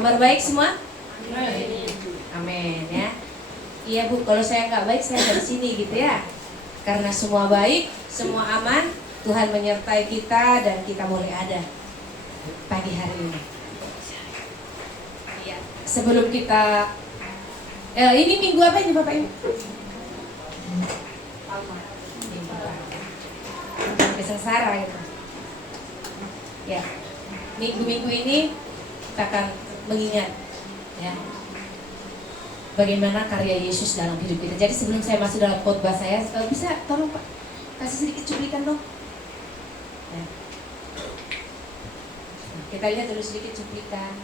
Kabar baik semua? Amin ya. Iya Bu, kalau saya nggak baik saya dari sini gitu ya. Karena semua baik, semua aman, Tuhan menyertai kita dan kita boleh ada pagi hari ini. Iya. Sebelum kita ini minggu apa ini Bapak Ibu? Kesengsara gitu. Ya. Minggu-minggu ini kita akan mengingat ya bagaimana karya Yesus dalam hidup kita. Jadi sebelum saya masuk dalam khotbah saya, bisa tolong Pak kasih sedikit cuplikan dong. Ya. Nah, kita lihat dulu sedikit cuplikan.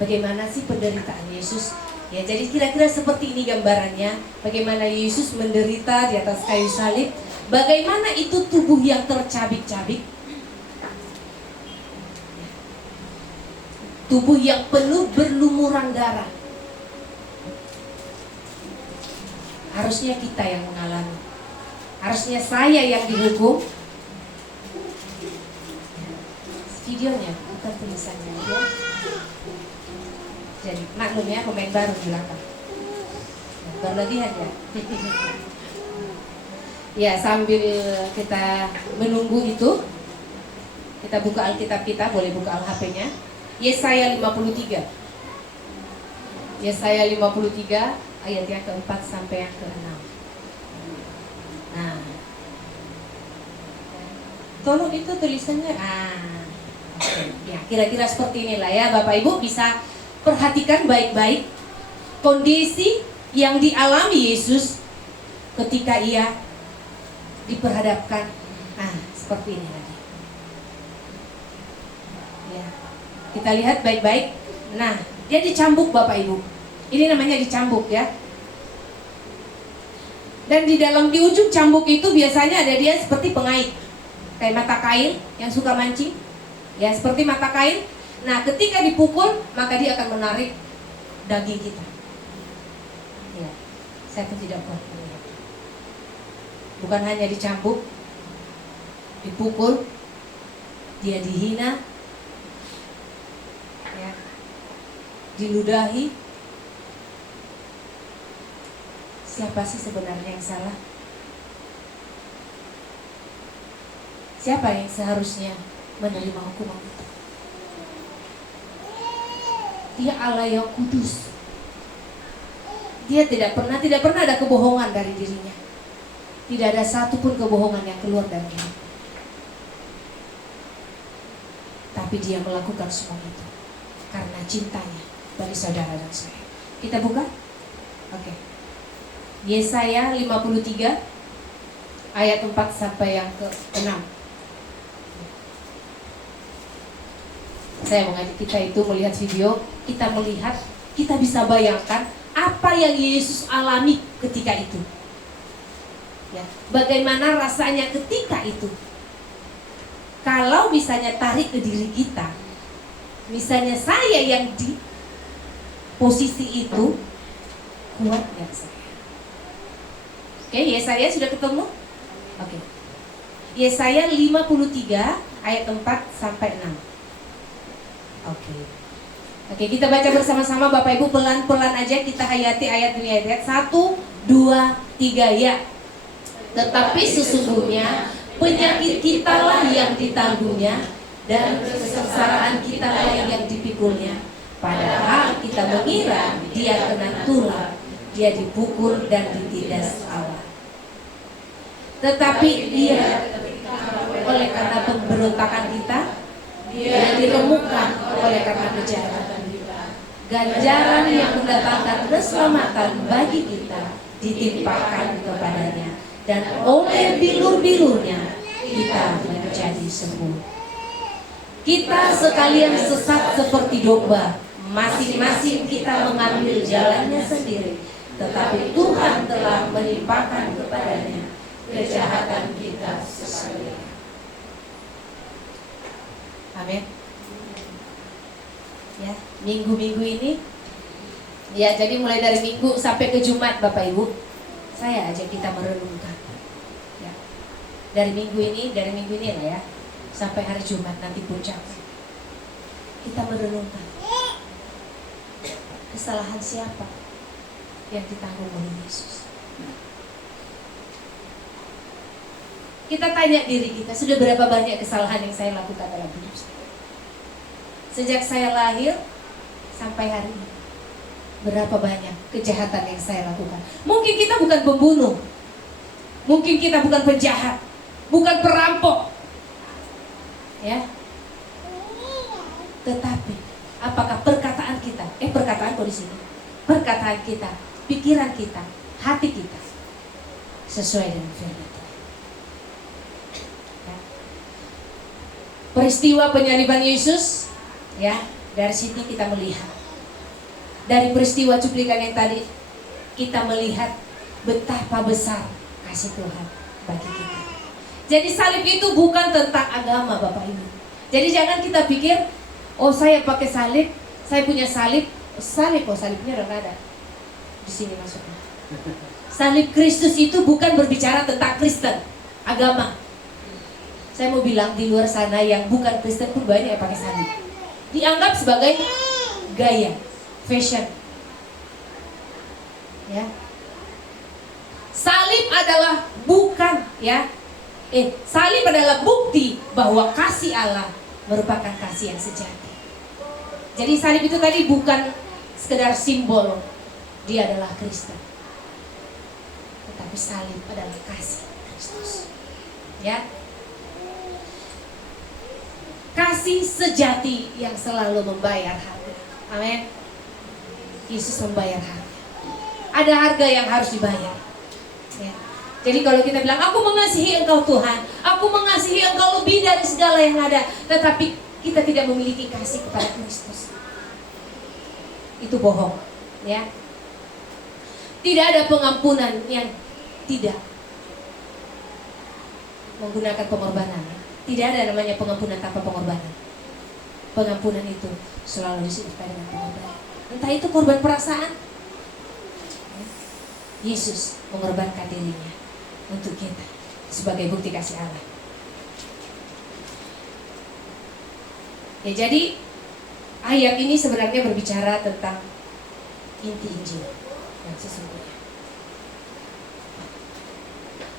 Bagaimana sih penderitaan Yesus? Ya, jadi kira-kira seperti ini gambarannya. Bagaimana Yesus menderita di atas kayu salib. Bagaimana itu tubuh yang tercabik-cabik. Tubuh yang penuh berlumuran darah. Harusnya kita yang mengalami. Harusnya saya yang dihukum. Videonya, bukan tulisannya ya. Jadi maklum ya, pemain baru di belakang. Berlebihan ya. Ya, sambil kita menunggu itu, kita buka Alkitab kita, boleh buka HP-nya. Yesaya 53. Yesaya 53 ayat yang keempat sampai yang keenam. Nah, tolong itu tulisannya. Ya kira-kira seperti inilah ya Bapak Ibu, bisa perhatikan baik-baik kondisi yang dialami Yesus ketika ia diperhadapkan. Seperti ini tadi. Ya. Kita lihat baik-baik. Nah, dia dicambuk Bapak Ibu. Ini namanya dicambuk ya. Dan di ujung cambuk itu biasanya ada dia seperti pengait. Kayak mata kail yang suka mancing. Ya, seperti mata kail. Nah, ketika dipukul, maka dia akan menarik daging kita. Ya, saya pun tidak kuat melihat. Bukan hanya dicambuk, dipukul, dia dihina, ya, diludahi. Siapa sih sebenarnya yang salah? Siapa yang seharusnya menerima hukuman itu? Dia Allah yang kudus. Dia tidak pernah ada kebohongan dari dirinya. Tidak ada satupun kebohongan yang keluar dari dia. Tapi dia melakukan semua itu karena cintanya bagi saudara dan saya. Kita buka? Oke. Yesaya 53 ayat 4 sampai yang ke-6. Saya mengajak kita itu melihat video, kita bisa bayangkan apa yang Yesus alami ketika itu. Ya, bagaimana rasanya ketika itu? Kalau misalnya tarik ke diri kita, misalnya saya yang di posisi itu, kuat nggak saya? Oke, Yesaya sudah ketemu? Oke. Yesaya 53 ayat 4 sampai 6. Oke, kita baca bersama-sama Bapak Ibu, pelan-pelan aja kita hayati ayat demi ayat. 1, 2, 3 ya. Tetapi sesungguhnya penyakit kitalah yang ditanggungnya dan kesengsaraan kitalah yang dipikulnya. Padahal kita mengira dia kena tulah, dia dipukul dan ditindas Allah. Tetapi dia oleh karena pemberontakan kita, dia diremukkan oleh karena kejahatan kita. Ganjaran yang mendatangkan keselamatan bagi kita ditimpakan kepadanya, dan oleh bilur-bilurnya kita menjadi sembuh. Kita sekalian sesat seperti domba, masing-masing kita mengambil jalannya sendiri, tetapi Tuhan telah menimpakan kepadanya kejahatan kita sekalian. Amin. Ya, minggu-minggu ini, ya jadi mulai dari Minggu sampai ke Jumat Bapak Ibu, saya ajak kita merenungkan. Ya, dari minggu ini lah ya, sampai hari Jumat nanti puncak. kita merenungkan kesalahan siapa yang ditanggung oleh Yesus. Kita tanya diri kita, sudah berapa banyak kesalahan yang saya lakukan dalam hidup saya? Sejak saya lahir sampai hari ini, berapa banyak kejahatan yang saya lakukan? Mungkin kita bukan pembunuh, mungkin kita bukan penjahat, bukan perampok, ya. Tetapi apakah perkataan kita, perkataan kok di sini? Perkataan kita, pikiran kita, hati kita sesuai dengan firman Tuhan. Ya. Peristiwa penyaliban Yesus, ya, dari sini kita melihat. Dari peristiwa cuplikan yang tadi, kita melihat betapa besar kasih Tuhan bagi kita. Jadi salib itu bukan tentang agama, Bapak Ibu. Jadi jangan kita pikir, oh saya pakai salib, saya punya salib, salibnya udah nggak ada. Di sini masuknya. Salib Kristus itu bukan berbicara tentang Kristen, agama. Saya mau bilang di luar sana yang bukan Kristen pun banyak yang pakai salib. Dianggap sebagai gaya, fashion. Ya. Salib adalah salib adalah bukti bahwa kasih Allah merupakan kasih yang sejati. Jadi salib itu tadi bukan sekedar simbol dia adalah Kristen, tetapi salib adalah kasih Kristus. Ya. Kasih sejati yang selalu membayar harga. Amin. Yesus membayar harga. Ada harga yang harus dibayar. Ya. Jadi kalau kita bilang, aku mengasihi Engkau Tuhan, aku mengasihi Engkau lebih dari segala yang ada, tetapi kita tidak memiliki kasih kepada Kristus, itu bohong, ya. Tidak ada pengampunan yang tidak menggunakan pengorbanan. Tidak ada namanya pengampunan tanpa pengorbanan. Pengampunan itu selalu disertai dengan pengorbanan. Entah itu korban perasaan, Yesus mengorbankan dirinya untuk kita sebagai bukti kasih Allah. Ya, jadi ayat ini sebenarnya berbicara tentang inti Injil yang sesungguhnya.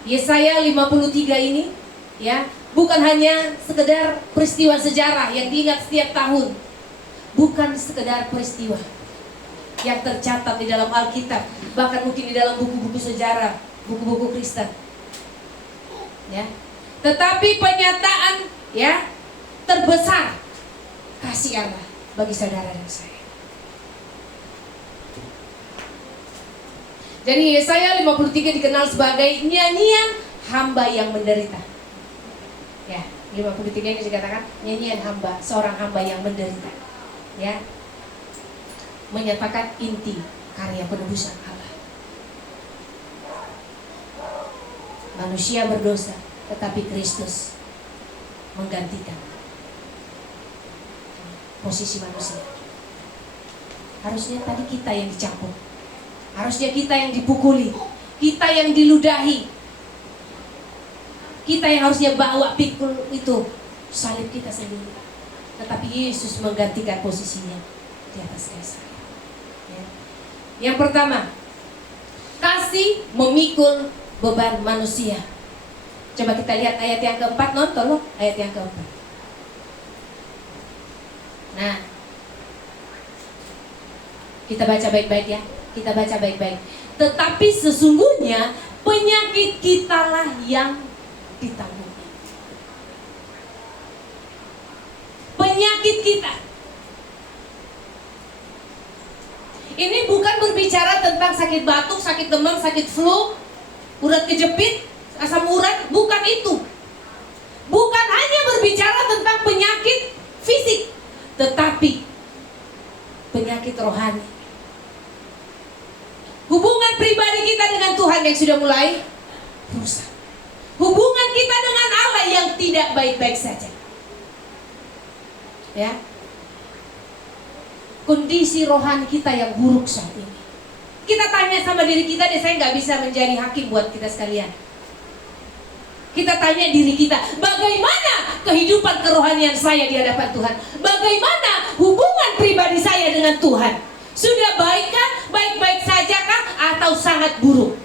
Yesaya 53 ini, ya, bukan hanya sekedar peristiwa sejarah yang diingat setiap tahun, bukan sekedar peristiwa yang tercatat di dalam Alkitab, bahkan mungkin di dalam buku-buku sejarah, buku-buku Kristen, ya, tetapi penyataan, ya, terbesar kasih Allah bagi saudara dan saya. Jadi Yesaya 53 dikenal sebagai nyanyian hamba yang menderita. Ya, 53 ini dikatakan nyanyian hamba, seorang hamba yang menderita. Ya. Menyatakan inti karya penebusan Allah. Manusia berdosa, tetapi Kristus menggantikan posisi manusia. Harusnya tadi kita yang dicambuk, harusnya kita yang dipukuli, kita yang diludahi, kita yang harusnya bawa pikul itu salib kita sendiri. Tetapi Yesus menggantikan posisinya di atas kayu salib. Ya. Yang pertama, kasih memikul beban manusia. Coba kita lihat ayat yang keempat, tolong ayat yang keempat. Nah, kita baca baik-baik ya. Kita baca baik-baik. Tetapi sesungguhnya penyakit kitalah yang ditanggung. Penyakit kita. Ini bukan berbicara tentang sakit batuk, sakit demam, sakit flu, urat kejepit, asam urat, bukan itu. Bukan hanya berbicara tentang penyakit fisik, tetapi penyakit rohani. Hubungan pribadi kita dengan Tuhan yang sudah mulai rusak. Hubungan kita dengan Allah yang tidak baik-baik saja. Ya. Kondisi rohani kita yang buruk saat ini. Kita tanya sama diri kita deh, saya nggak bisa menjadi hakim buat kita sekalian. Kita tanya diri kita, bagaimana kehidupan kerohanian saya di hadapan Tuhan? Bagaimana hubungan pribadi saya dengan Tuhan? Sudah baikkah? Baik-baik saja kah? Atau sangat buruk?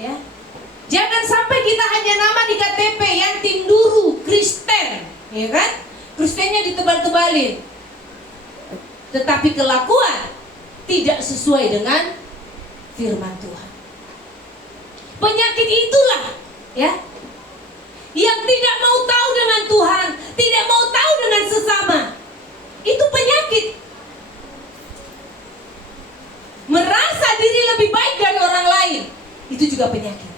Ya. Jangan sampai kita hanya nama di KTP yang Tinduru Kristen, ya kan? Kristennya ditebal-tebalin, tetapi kelakuan tidak sesuai dengan firman Tuhan. Penyakit itulah, ya, yang tidak mau tahu dengan Tuhan, tidak mau tahu dengan sesama. Itu penyakit. Merasa diri lebih baik dari orang lain, itu juga penyakit.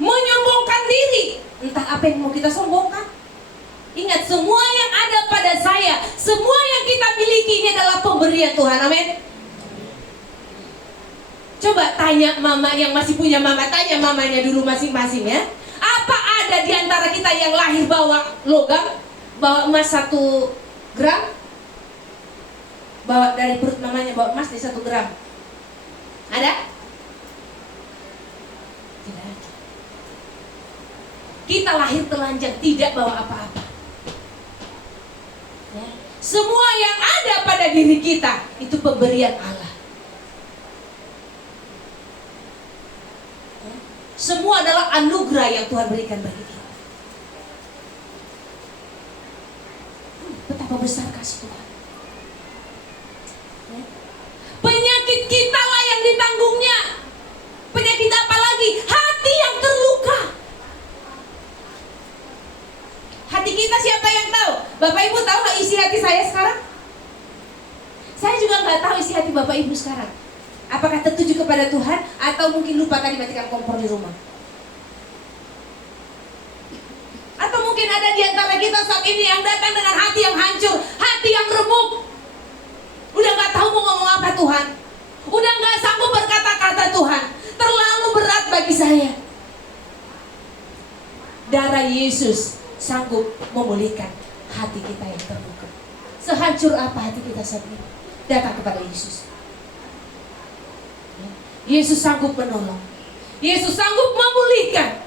Menyombongkan diri, entah apa yang mau kita sombongkan. Ingat, semua yang ada pada saya, semua yang kita miliki ini adalah pemberian Tuhan. Amin. Coba tanya mama yang masih punya mama, tanya mamanya dulu masing-masing ya. Apa ada di antara kita yang lahir bawa logam, bawa emas 1 gram? Bawa dari perut mamanya bawa emas di 1 gram. Ada? Tidak ada. Kita lahir telanjang, tidak bawa apa-apa. Ya. Semua yang ada pada diri kita itu pemberian Allah. Semua adalah anugerah yang Tuhan berikan bagi kita. Betapa besar kasih Tuhan. Ya. Penyakit kita lah yang ditanggungnya. Penyakit apa lagi? Hati yang terluka. Hati kita siapa yang tahu? Bapak Ibu tahu gak isi hati saya sekarang? Saya juga gak tahu isi hati Bapak Ibu sekarang. Apakah tertuju kepada Tuhan atau mungkin lupa tadi matikan kompor di rumah? Atau mungkin ada di antara kita saat ini yang datang dengan hati yang hancur, hati yang remuk. Udah gak tahu mau ngomong apa Tuhan. Udah gak sanggup berkata-kata Tuhan. Terlalu berat bagi saya. Darah Yesus sanggup memulihkan hati kita yang terluka. Sehancur apa hati kita saat ini? Datang kepada Yesus. Yesus sanggup menolong. Yesus sanggup memulihkan.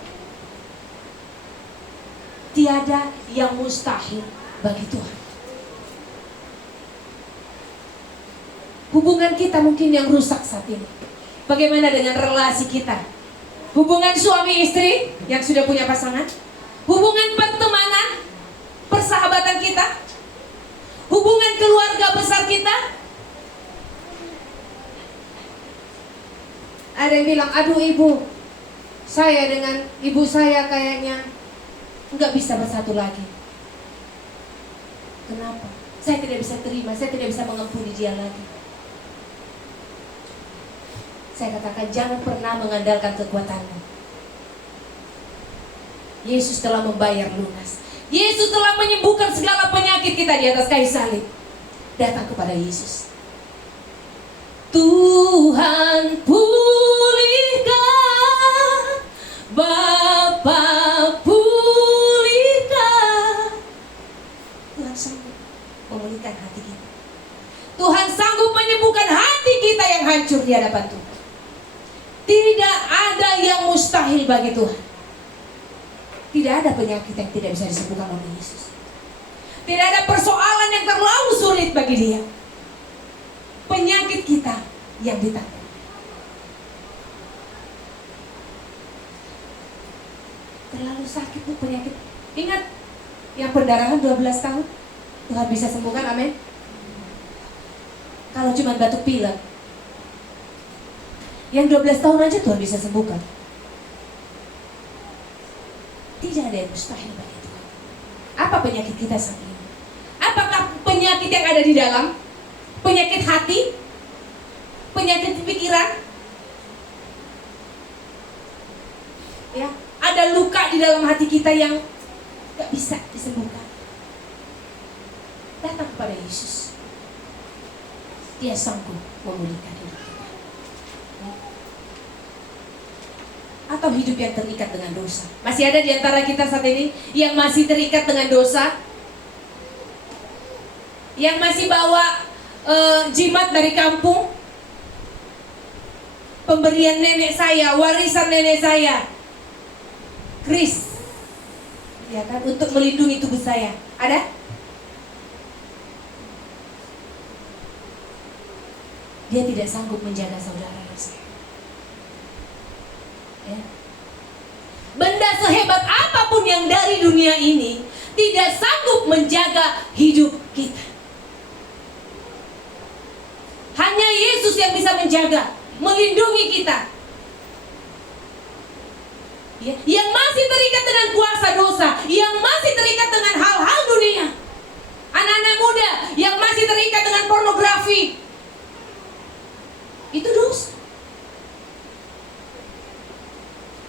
Tiada yang mustahil bagi Tuhan. Hubungan kita mungkin yang rusak saat ini. Bagaimana dengan relasi kita? Hubungan suami istri yang sudah punya pasangan? Hubungan pertemanan, persahabatan kita? Hubungan keluarga besar kita? Ada yang bilang, aduh ibu, saya dengan ibu saya kayaknya nggak bisa bersatu lagi. Kenapa? Saya tidak bisa terima, saya tidak bisa mengampuni dia lagi. Saya katakan, jangan pernah mengandalkan kekuatanmu. Yesus telah membayar lunas. Yesus telah menyembuhkan segala penyakit kita di atas kayu salib. Datang kepada Yesus. Tuhan pulihkan, Bapa pulihkan. Tuhan sanggup memulihkan hati kita. Tuhan sanggup menyembuhkan hati kita yang hancur di hadapan Tuhan. Tidak ada yang mustahil bagi Tuhan. Tidak ada penyakit yang tidak bisa disembuhkan oleh Yesus. Tidak ada persoalan yang terlalu sulit bagi Dia. Penyakit kita yang ditanggung. Terlalu sakit tuh penyakit. Ingat, yang perdarahan 12 tahun Tuhan bisa sembuhkan, amin. Kalau cuma batuk pilek, yang 12 tahun aja Tuhan bisa sembuhkan. Tidak ada yang mustahil bagi Tuhan. Apa penyakit kita saat ini? Apakah penyakit yang ada di dalam? Penyakit hati? Penyakit pikiran? Ya, ada luka di dalam hati kita yang gak bisa disembuhkan. Datang kepada Yesus. Dia sanggup memulihkan hidup kita. Ya. Atau hidup yang terikat dengan dosa. Masih ada di antara kita saat ini yang masih terikat dengan dosa? Yang masih bawa jimat dari kampung? pemberian nenek saya, warisan nenek saya, kris, ya kan, untuk melindungi tubuh saya. Ada? Dia tidak sanggup menjaga saudara saya. Ya. Benda sehebat apapun yang dari dunia ini tidak sanggup menjaga hidup kita. Hanya Yesus yang bisa menjaga, melindungi kita. Ya, yang masih terikat dengan kuasa dosa, yang masih terikat dengan hal-hal dunia. Anak-anak muda yang masih terikat dengan pornografi, itu dosa.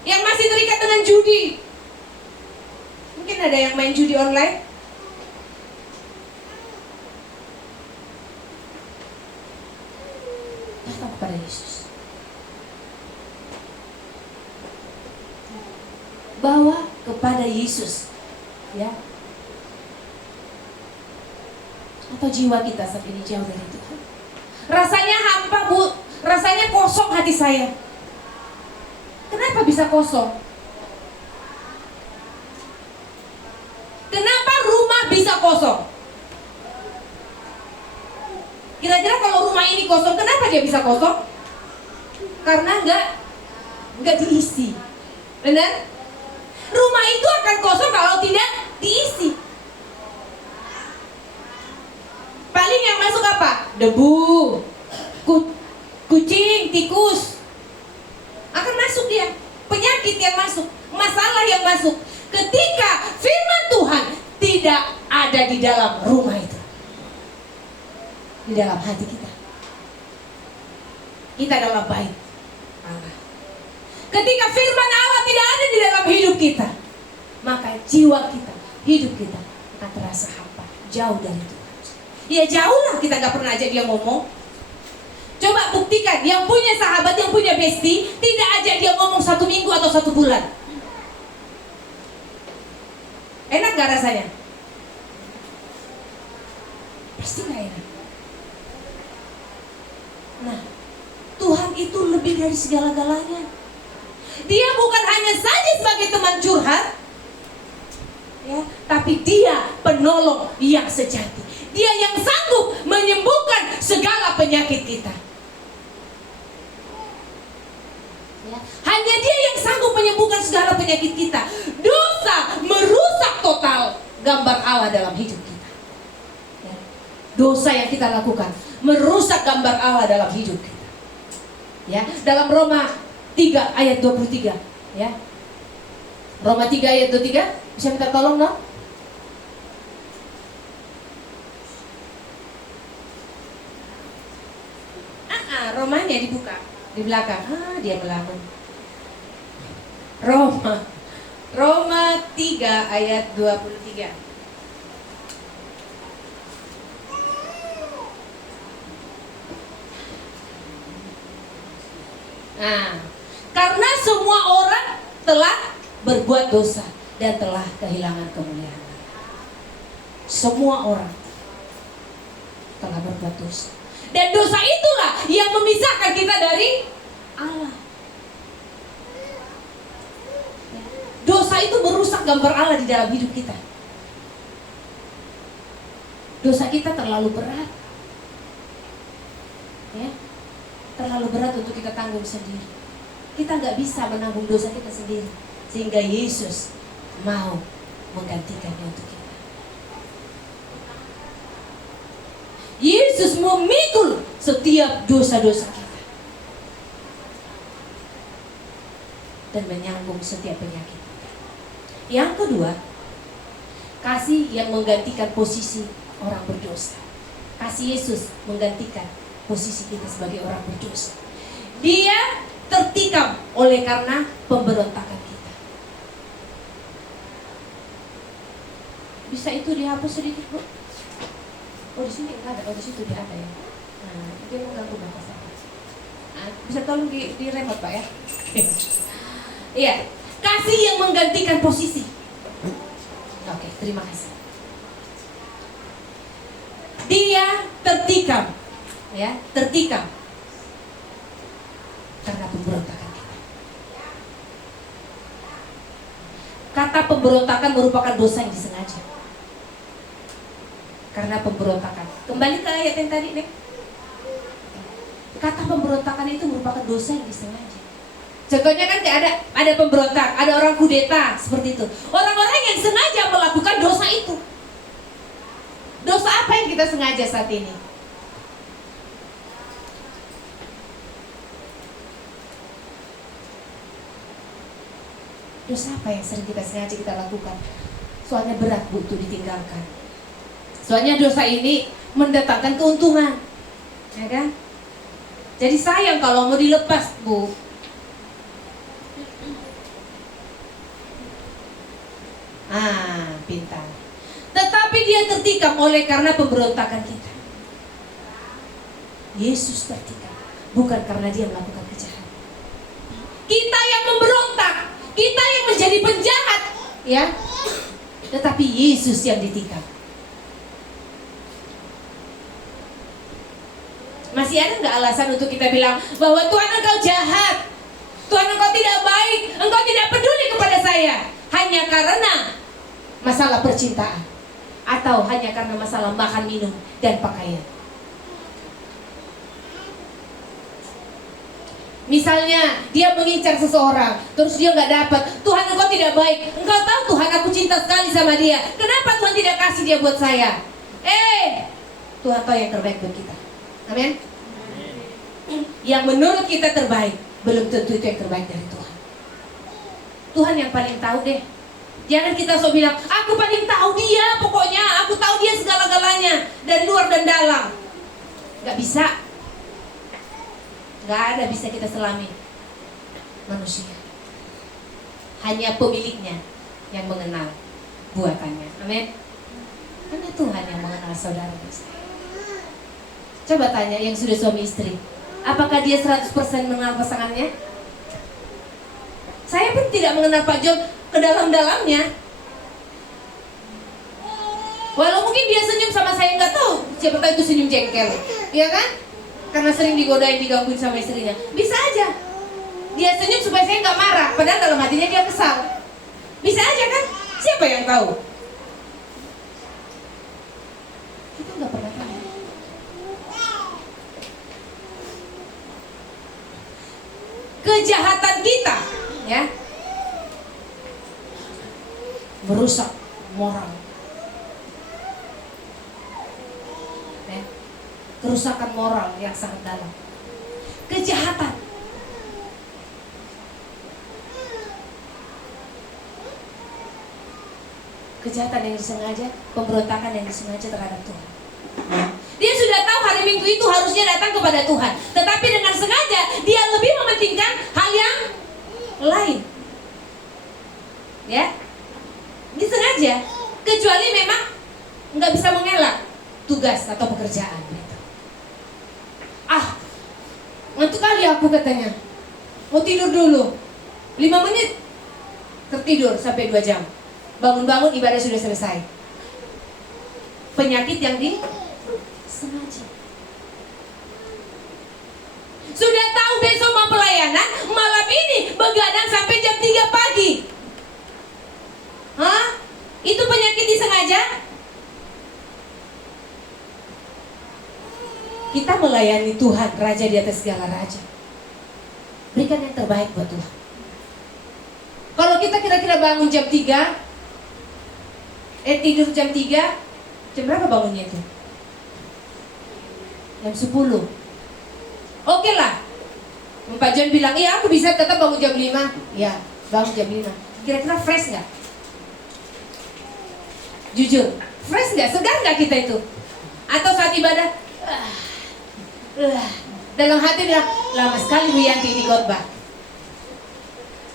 Yang masih terikat dengan judi. Mungkin ada yang main judi online. Datang kepada Yesus. Bawa kepada Yesus, ya. Atau jiwa kita saat ini jauh dari Tuhan. Rasanya hampa, Bu. Rasanya kosong hati saya. Kenapa bisa kosong? Kenapa rumah bisa kosong? Kira-kira kalau rumah ini kosong, kenapa dia bisa kosong? Karena nggak diisi. Benar? Rumah itu akan kosong kalau tidak diisi. Paling yang masuk apa? Debu, kucing, tikus. Akan masuk dia. Penyakit yang masuk, masalah yang masuk. Ketika firman Tuhan tidak ada di dalam rumah itu, di dalam hati kita. Kita adalah bait Allah. Ketika firman Allah tidak ada di dalam hidup kita, maka jiwa kita, hidup kita akan terasa hampa, jauh dari Tuhan. Ya jauh lah, kita gak pernah ajak dia ngomong. Coba buktikan, yang punya sahabat, yang punya bestie, tidak ajak dia ngomong 1 minggu atau 1 bulan. Enak gak rasanya? Pasti gak enak. Nah, Tuhan itu lebih dari segala-galanya. Dia bukan hanya saja sebagai teman curhat, ya, tapi dia penolong yang sejati. Dia yang sanggup menyembuhkan segala penyakit kita. Ya, hanya dia yang sanggup menyembuhkan segala penyakit kita. Dosa merusak total gambar Allah dalam hidup kita. Ya, dosa yang kita lakukan merusak gambar Allah dalam hidup kita. Ya, dalam Roma 3 ayat 23, ya. Roma 3 ayat 23, bisa minta tolong dong? Romanya dibuka di belakang. Dia melamun. Roma 3 ayat 23. Nah, karena semua orang telah berbuat dosa dan telah kehilangan kemuliaan. Semua orang telah berbuat dosa. Dan dosa itulah yang memisahkan kita dari Allah. Dosa itu merusak gambar Allah di dalam hidup kita. Dosa kita terlalu berat, ya, terlalu berat untuk kita tanggung sendiri. Kita nggak bisa menanggung dosa kita sendiri, sehingga Yesus mau menggantikannya untuk kita. Yesus memikul setiap dosa-dosa kita dan menyanggung setiap penyakit kita. Yang kedua, kasih yang menggantikan posisi orang berdosa. Kasih Yesus menggantikan posisi kita sebagai orang berdosa. Dia tertikam oleh karena pemberontakan kita. Bisa itu dihapus sedikit, Bu? Oh, di sini enggak ada, oh di situ dia ada ya. Nah, itu mengganggu bapak saya. Nah, bisa tolong di remote, Pak, ya. Iya, kasih yang menggantikan posisi. Oke, terima kasih. Dia tertikam, ya, tertikam. karena pemberontakan kita. Kata pemberontakan merupakan dosa yang disengaja. Karena pemberontakan. Kembali ke ayat yang tadi, Nek. Kata pemberontakan itu merupakan dosa yang disengaja. Contohnya kan kayak ada pemberontak, ada orang kudeta seperti itu. Orang-orang yang sengaja melakukan dosa itu. Dosa apa yang kita sengaja saat ini? Dosa apa yang sering kita sengaja kita lakukan? Soalnya berat, Bu, untuk ditinggalkan. Soalnya dosa ini mendatangkan keuntungan, ya kan? Jadi sayang kalau mau dilepas, Bu. Pintar. Tetapi dia tertikam oleh karena pemberontakan kita. Yesus tertikam bukan karena dia melakukan kejahatan. Kita yang memberontak, kita yang menjadi penjahat, ya. Tetapi Yesus yang ditikam. Masih ada nggak alasan untuk kita bilang bahwa Tuhan engkau jahat, Tuhan engkau tidak baik, engkau tidak peduli kepada saya hanya karena masalah percintaan atau hanya karena masalah makan, minum, dan pakaian? Misalnya dia mengincar seseorang, terus dia nggak dapat, Tuhan engkau tidak baik, engkau tahu Tuhan aku cinta sekali sama dia, kenapa Tuhan tidak kasih dia buat saya? Tuhan tahu yang terbaik buat kita. Amin. Yang menurut kita terbaik belum tentu itu yang terbaik dari Tuhan. Tuhan yang paling tahu deh. Jangan kita sok bilang, aku paling tahu dia, pokoknya aku tahu dia segala-galanya dari luar dan dalam. Gak bisa. Gak ada bisa kita selami manusia. Hanya pemiliknya yang mengenal buatannya. Amin. Karena Tuhan yang mengenal saudara saya. Coba tanya yang sudah suami istri, apakah dia 100% mengenal pasangannya? Saya pun tidak mengenal Pak John ke dalam-dalamnya. Walau mungkin dia senyum sama saya, nggak tahu siapa tahu itu senyum jengkel, ya kan? Karena sering digodain, digangguin sama istrinya. Bisa aja dia senyum supaya saya nggak marah, padahal dalam hatinya dia kesal. Bisa aja kan? Siapa yang tahu? Kita nggak pernah tahu. Kejahatan kita, ya, merusak moral, ya, kerusakan moral yang sangat dalam. Kejahatan, kejahatan yang disengaja, pemberontakan yang disengaja terhadap Tuhan. Dia sudah tahu hari Minggu itu harusnya datang kepada Tuhan, tetapi dengan sengaja dia lebih mementingkan hal yang lain. Ya, disengaja, kecuali memang nggak bisa mengelak tugas atau pekerjaan. Ngantuk kali aku katanya, mau tidur dulu 5 menit, tertidur sampai 2 jam. Bangun-bangun ibadah sudah selesai. Penyakit yang disengaja. Sudah tahu besok mau pelayanan, malam ini begadang sampai jam 3 pagi. Itu penyakit disengaja? Kita melayani Tuhan, Raja di atas segala raja. Berikan yang terbaik buat Tuhan. Kalau kita kira-kira bangun jam 3, tidur jam 3, jam berapa bangunnya itu? Jam 10. Oke lah. Pak John bilang, iya aku bisa tetap bangun jam 5. Ya, bangun jam 5. Kira-kira fresh gak? Jujur, fresh gak? Segar gak kita itu? Atau saat ibadah, dalam hati bilang, lama sekali Bu Yanti ini khotbah.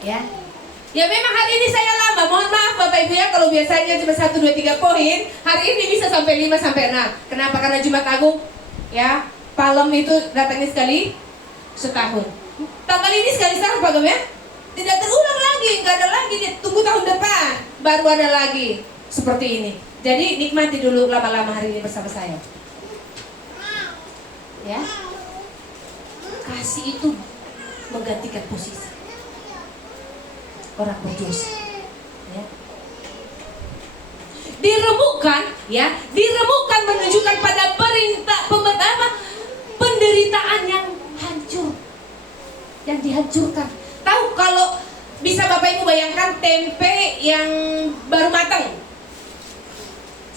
Ya memang hari ini saya lama, mohon maaf Bapak Ibu ya, kalau biasanya cuma 1, 2, 3 poin, hari ini bisa sampai 5 sampai 6. Kenapa? Karena Jumat Agung, ya, Palem itu datangnya sekali setahun. Tanggal ini sekali setahun Pak Gem ya, tidak terulang lagi, nggak ada lagi, tunggu tahun depan baru ada lagi seperti ini. Jadi nikmati dulu lama-lama hari ini bersama saya. Ya, kasih itu menggantikan posisi orang berdosa. Ya. Diremukkan, ya, diremukkan menunjukkan pada penderitaan yang hancur, yang dihancurkan. Tahu kalau bisa Bapak Ibu bayangkan tempe yang baru matang,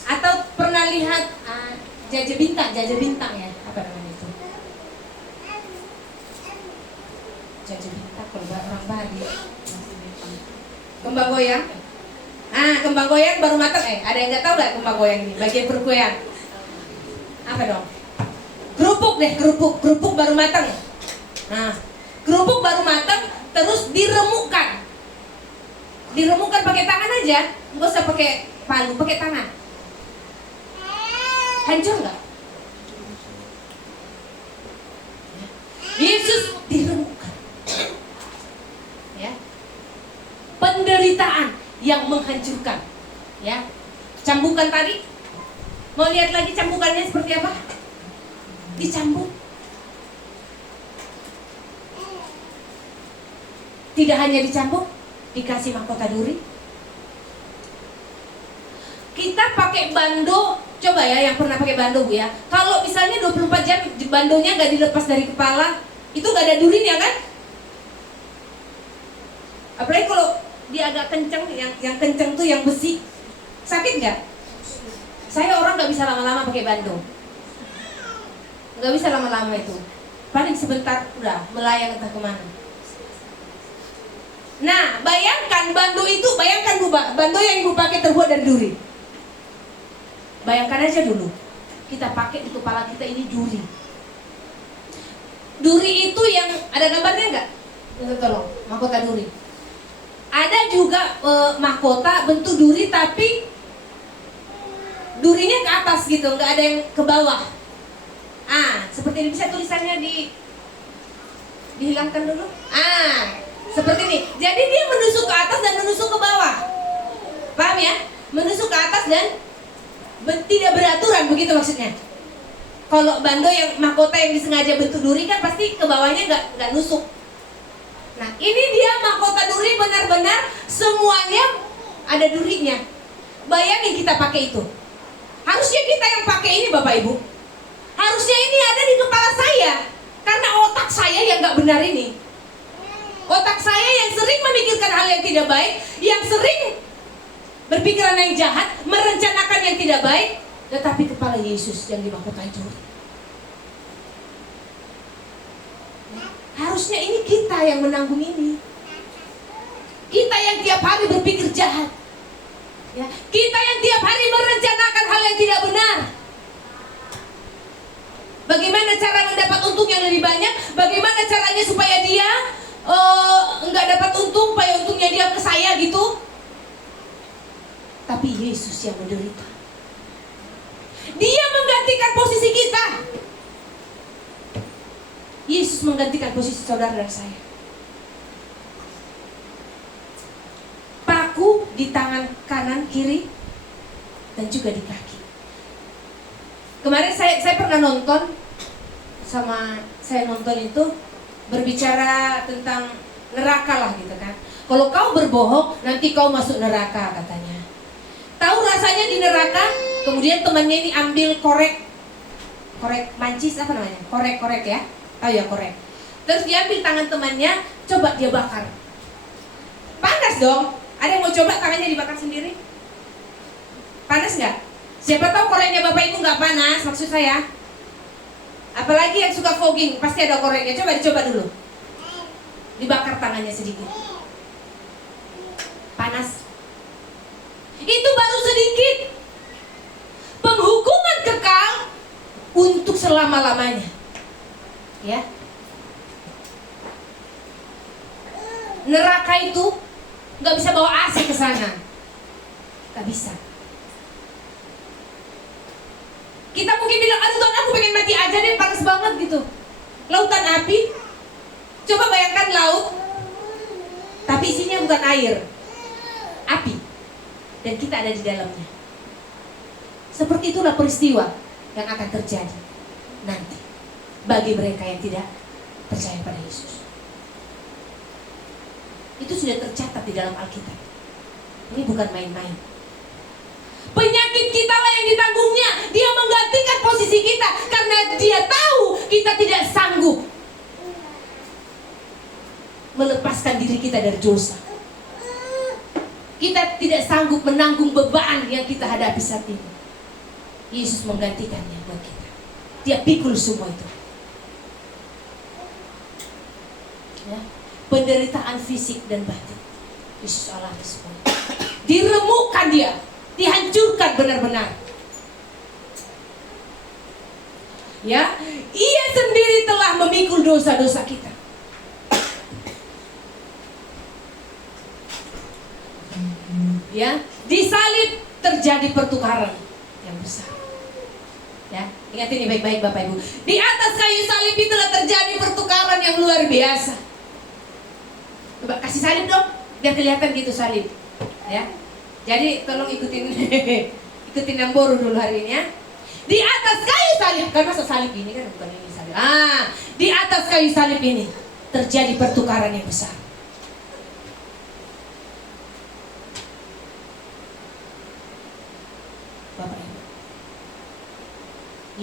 atau pernah lihat jaja bintang ya, apa namanya itu? Jaja bintang kalau orang Bali. Kembang goyang. Kembang goyang baru matang. Ada yang nggak tahu nggak kembang goyang ini? Bagian perut goyang. Apa dong? Kerupuk baru matang. Nah, kerupuk baru matang terus diremukkan. Diremukkan pakai tangan aja, nggak usah pakai palu, pakai tangan. Hancur nggak? Yesus diremukkan. Ya. Penderitaan yang menghancurkan. Ya. Cambukan tadi. Mau lihat lagi cambukannya seperti apa? Dicambuk. Tidak hanya dicambuk, dikasih mahkota duri. Kita pakai bando, coba ya yang pernah pakai bando Bu ya. Kalau misalnya 24 jam bandonya nggak dilepas dari kepala, itu nggak ada durinya kan? Apalagi kalau dia agak kenceng, yang kenceng tuh yang besi, sakit nggak? Saya orang nggak bisa lama-lama pakai bando, nggak bisa lama-lama itu. Paling sebentar udah melayang entah kemana. Nah, bayangkan bando itu, bayangkan Bu, bando yang Ibu pakai terbuat dari duri. Bayangkan aja dulu, kita pakai di kepala kita ini duri. Duri itu yang ada gambarnya nggak? Tolong, mahkota duri. Ada juga mahkota bentuk duri tapi durinya ke atas gitu, nggak ada yang ke bawah. Seperti ini, bisa tulisannya dihilangkan dulu. Seperti ini. Jadi dia menusuk ke atas dan menusuk ke bawah. Paham ya? Menusuk ke atas dan tidak beraturan, begitu maksudnya. Kalau bando yang mahkota yang disengaja bentuk duri kan pasti ke bawahnya nggak nusuk. Nah, ini dia mahkota duri benar-benar semuanya ada durinya. Bayangin kita pakai itu. Harusnya kita yang pakai ini Bapak Ibu. Harusnya ini ada di kepala saya. Karena otak saya yang nggak benar ini. Otak saya yang sering memikirkan hal yang tidak baik, yang sering berpikiran yang jahat, merencanakan yang tidak baik, tetapi kepala Yesus yang dimahkotai duri. Harusnya ini kita yang menanggung ini. Kita yang tiap hari berpikir jahat, ya. Kita yang tiap hari merencanakan hal yang tidak benar. Bagaimana cara mendapat untung yang lebih banyak? Bagaimana caranya supaya dia nggak dapat untung, supaya untungnya dia ke saya gitu? Tapi Yesus yang menderita. Dia menggantikan posisi kita. Yesus menggantikan posisi saudara dan saya. Paku di tangan kanan, kiri, dan juga di kaki. Kemarin saya pernah nonton, saya nonton itu berbicara tentang neraka lah gitu kan. Kalau kau berbohong, nanti kau masuk neraka katanya. Tahu rasanya di neraka? Kemudian temannya ini ambil korek mancis, apa namanya? Korek ya. Tahu ya korek. Terus dia ambil tangan temannya, coba dia bakar. Panas dong. Ada yang mau coba tangannya dibakar sendiri? Panas nggak? Siapa tahu koreknya Bapak Ibu nggak panas, maksud saya. Apalagi yang suka fogging, pasti ada koreknya. Coba dicoba dulu. Dibakar tangannya sedikit. Panas. Itu baru sedikit. Penghukuman kekal untuk selama-lamanya. Ya. Neraka itu nggak bisa bawa AC ke sana. Nggak bisa. Kita mungkin bilang, aduh Tuhan, aku pengen mati aja deh, panas banget gitu. Lautan api. Coba bayangkan laut, tapi isinya bukan air, api. Dan kita ada di dalamnya. Seperti itulah peristiwa yang akan terjadi nanti bagi mereka yang tidak percaya pada Yesus. Itu sudah tercatat di dalam Alkitab. Ini bukan main-main. Penyakit kita lah yang ditanggungnya. Dia menggantikan posisi kita karena dia tahu kita tidak sanggup melepaskan diri kita dari dosa. Kita tidak sanggup menanggung beban yang kita hadapi saat ini. Yesus menggantikannya buat kita. Dia pikul semua itu. Ya. Penderitaan fisik dan batin Yesus alami semua. Diremukkan dia, dihancurkan benar-benar. Ya, ia sendiri telah memikul dosa-dosa kita. Ya, di salib terjadi pertukaran yang besar. Ya, ingat ini baik-baik Bapak Ibu. Di atas kayu salib itu telah terjadi pertukaran yang luar biasa. Coba kasih salib dong, biar kelihatan gitu salib. Ya, jadi tolong ikutin ikutin yang baru dulu hari ini ya. Di atas kayu salib, kan masa salib ini kan bukan ini salib. Di atas kayu salib ini terjadi pertukaran yang besar. Bapak Ibu,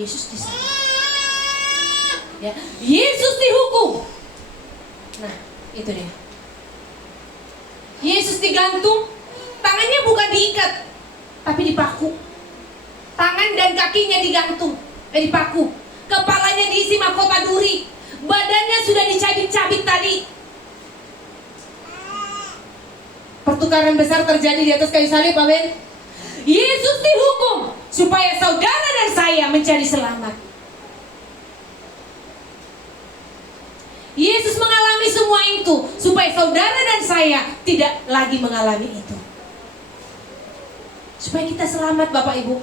Yesus disalib. Ya, Yesus dihukum. Nah, itu dia. Yesus digantung, tangannya bukan diikat, tapi dipaku. Tangan dan kakinya digantung, dipaku. Kepalanya diisi mahkota duri. Badannya sudah dicabik-cabik tadi. Pertukaran besar terjadi di atas kayu salib, amin. Yesus dihukum supaya saudara dan saya menjadi selamat. Yesus mengalami semua itu supaya saudara dan saya tidak lagi mengalami itu. Supaya kita selamat Bapak Ibu.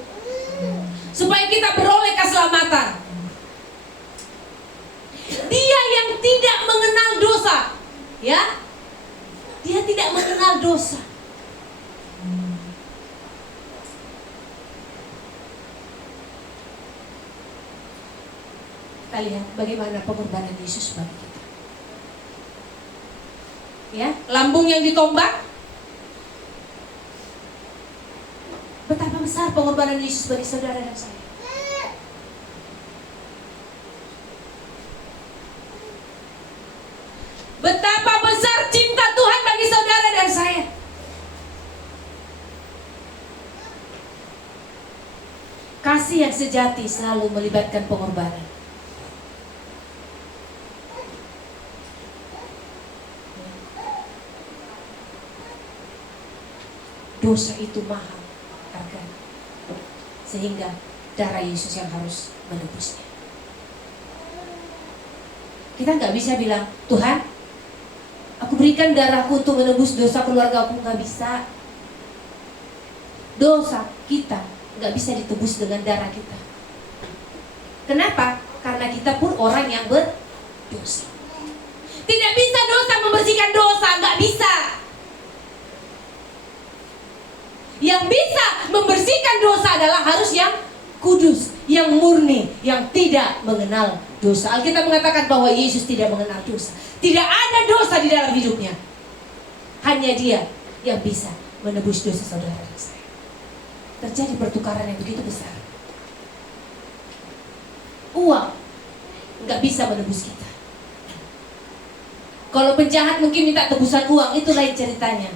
Supaya kita beroleh keselamatan. Dia yang tidak mengenal dosa, ya. Dia tidak mengenal dosa. Kita lihat bagaimana pengorbanan Yesus bagi kita. Ya, lambung yang ditombak. Betapa besar pengorbanan Yesus bagi saudara dan saya. Betapa besar cinta Tuhan bagi saudara dan saya. Kasih yang sejati selalu melibatkan pengorbanan. Dosa itu mahal harganya, sehingga darah Yesus yang harus menebusnya. Kita nggak bisa bilang, Tuhan, aku berikan darahku untuk menebus dosa keluarga aku. Nggak bisa. Dosa kita nggak bisa ditebus dengan darah kita. Kenapa? Karena kita pun orang yang berdosa. Tidak bisa dosa membersihkan dosa, nggak bisa. Yang bisa membersihkan dosa adalah harus yang kudus, yang murni, yang tidak mengenal dosa. Alkitab mengatakan bahwa Yesus tidak mengenal dosa. Tidak ada dosa di dalam hidupnya. Hanya Dia yang bisa menebus dosa saudara dan saya. Terjadi pertukaran yang begitu besar. Uang nggak bisa menebus kita. Kalau penjahat mungkin minta tebusan uang, itu lain ceritanya.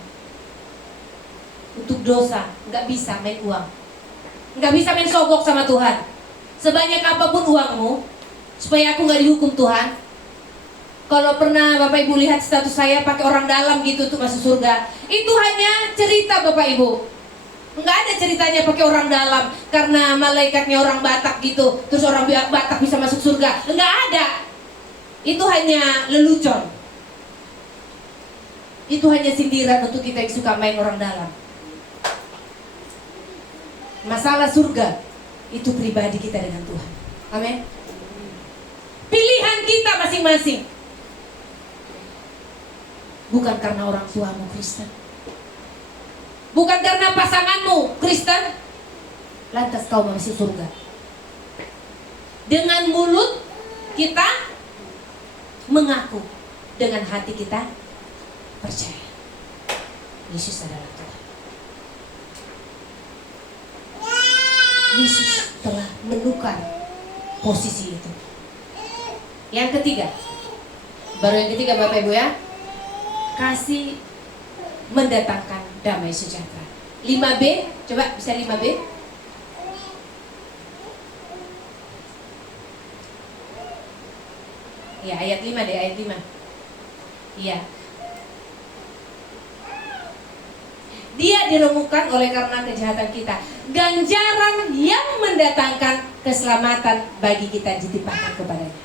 Untuk dosa nggak bisa main uang, nggak bisa main sogok sama Tuhan. Sebanyak apapun uangmu, supaya aku nggak dihukum Tuhan. Kalau pernah Bapak Ibu lihat status saya pakai orang dalam gitu untuk masuk surga, itu hanya cerita Bapak Ibu. Nggak ada ceritanya pakai orang dalam karena malaikatnya orang Batak gitu, terus orang Batak bisa masuk surga. Nggak ada. Itu hanya lelucon. Itu hanya sindiran untuk kita yang suka main orang dalam. Masalah surga itu pribadi kita dengan Tuhan. Amin. Pilihan kita masing-masing. Bukan karena orang tuamu Kristen, bukan karena pasanganmu Kristen, lantas kau masuk surga. Dengan mulut kita mengaku, dengan hati kita percaya. Yesus adalah Tuhan. Yesus telah menukar posisi itu. Yang ketiga, baru yang ketiga Bapak Ibu ya, kasih mendatangkan damai sejahtera. 5B, coba bisa 5B. Ya, ayat 5 deh, ayat 5. Iya. Dia diremukkan oleh karena kejahatan kita. Ganjaran yang mendatangkan keselamatan bagi kita ditimpakan kepadanya.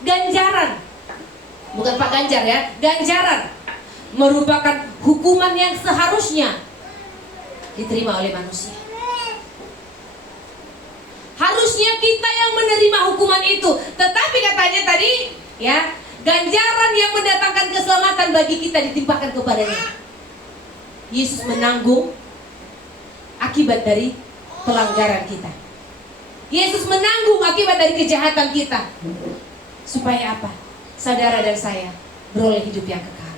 Ganjaran, bukan Pak Ganjar ya, ganjaran merupakan hukuman yang seharusnya diterima oleh manusia. Harusnya kita yang menerima hukuman itu, tetapi katanya tadi ya, ganjaran yang mendatangkan keselamatan bagi kita ditimpakan kepadanya. Yesus menanggung akibat dari pelanggaran kita. Yesus menanggung akibat dari kejahatan kita. Supaya apa? Saudara dan saya beroleh hidup yang kekal.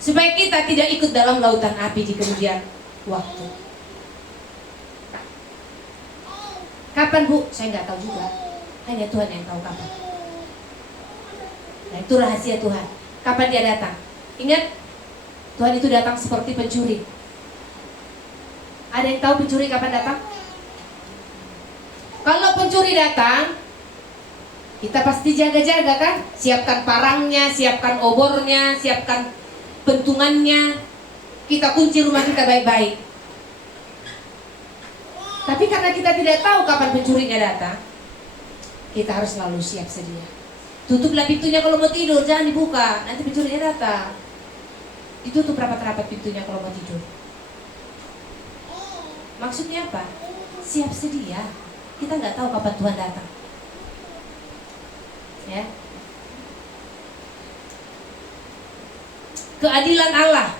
Supaya kita tidak ikut dalam lautan api di kemudian waktu. Kapan Bu? Saya nggak tahu juga. Hanya Tuhan yang tahu kapan. Nah itu rahasia Tuhan. Kapan dia datang? Ingat, Tuhan itu datang seperti pencuri. Ada yang tahu pencuri kapan datang? Kalau pencuri datang, kita pasti jaga-jaga kan? Siapkan parangnya, siapkan obornya, siapkan bentungannya. Kita kunci rumah kita baik-baik. Tapi karena kita tidak tahu kapan pencurinya datang, kita harus selalu siap sedia. Tutuplah pintunya kalau mau tidur, jangan dibuka, nanti pencurinya datang. Ditutup rapat-rapat pintunya kalau mau tidur. Maksudnya apa? Siap sedia. Kita nggak tahu kapan Tuhan datang. Ya. Keadilan Allah.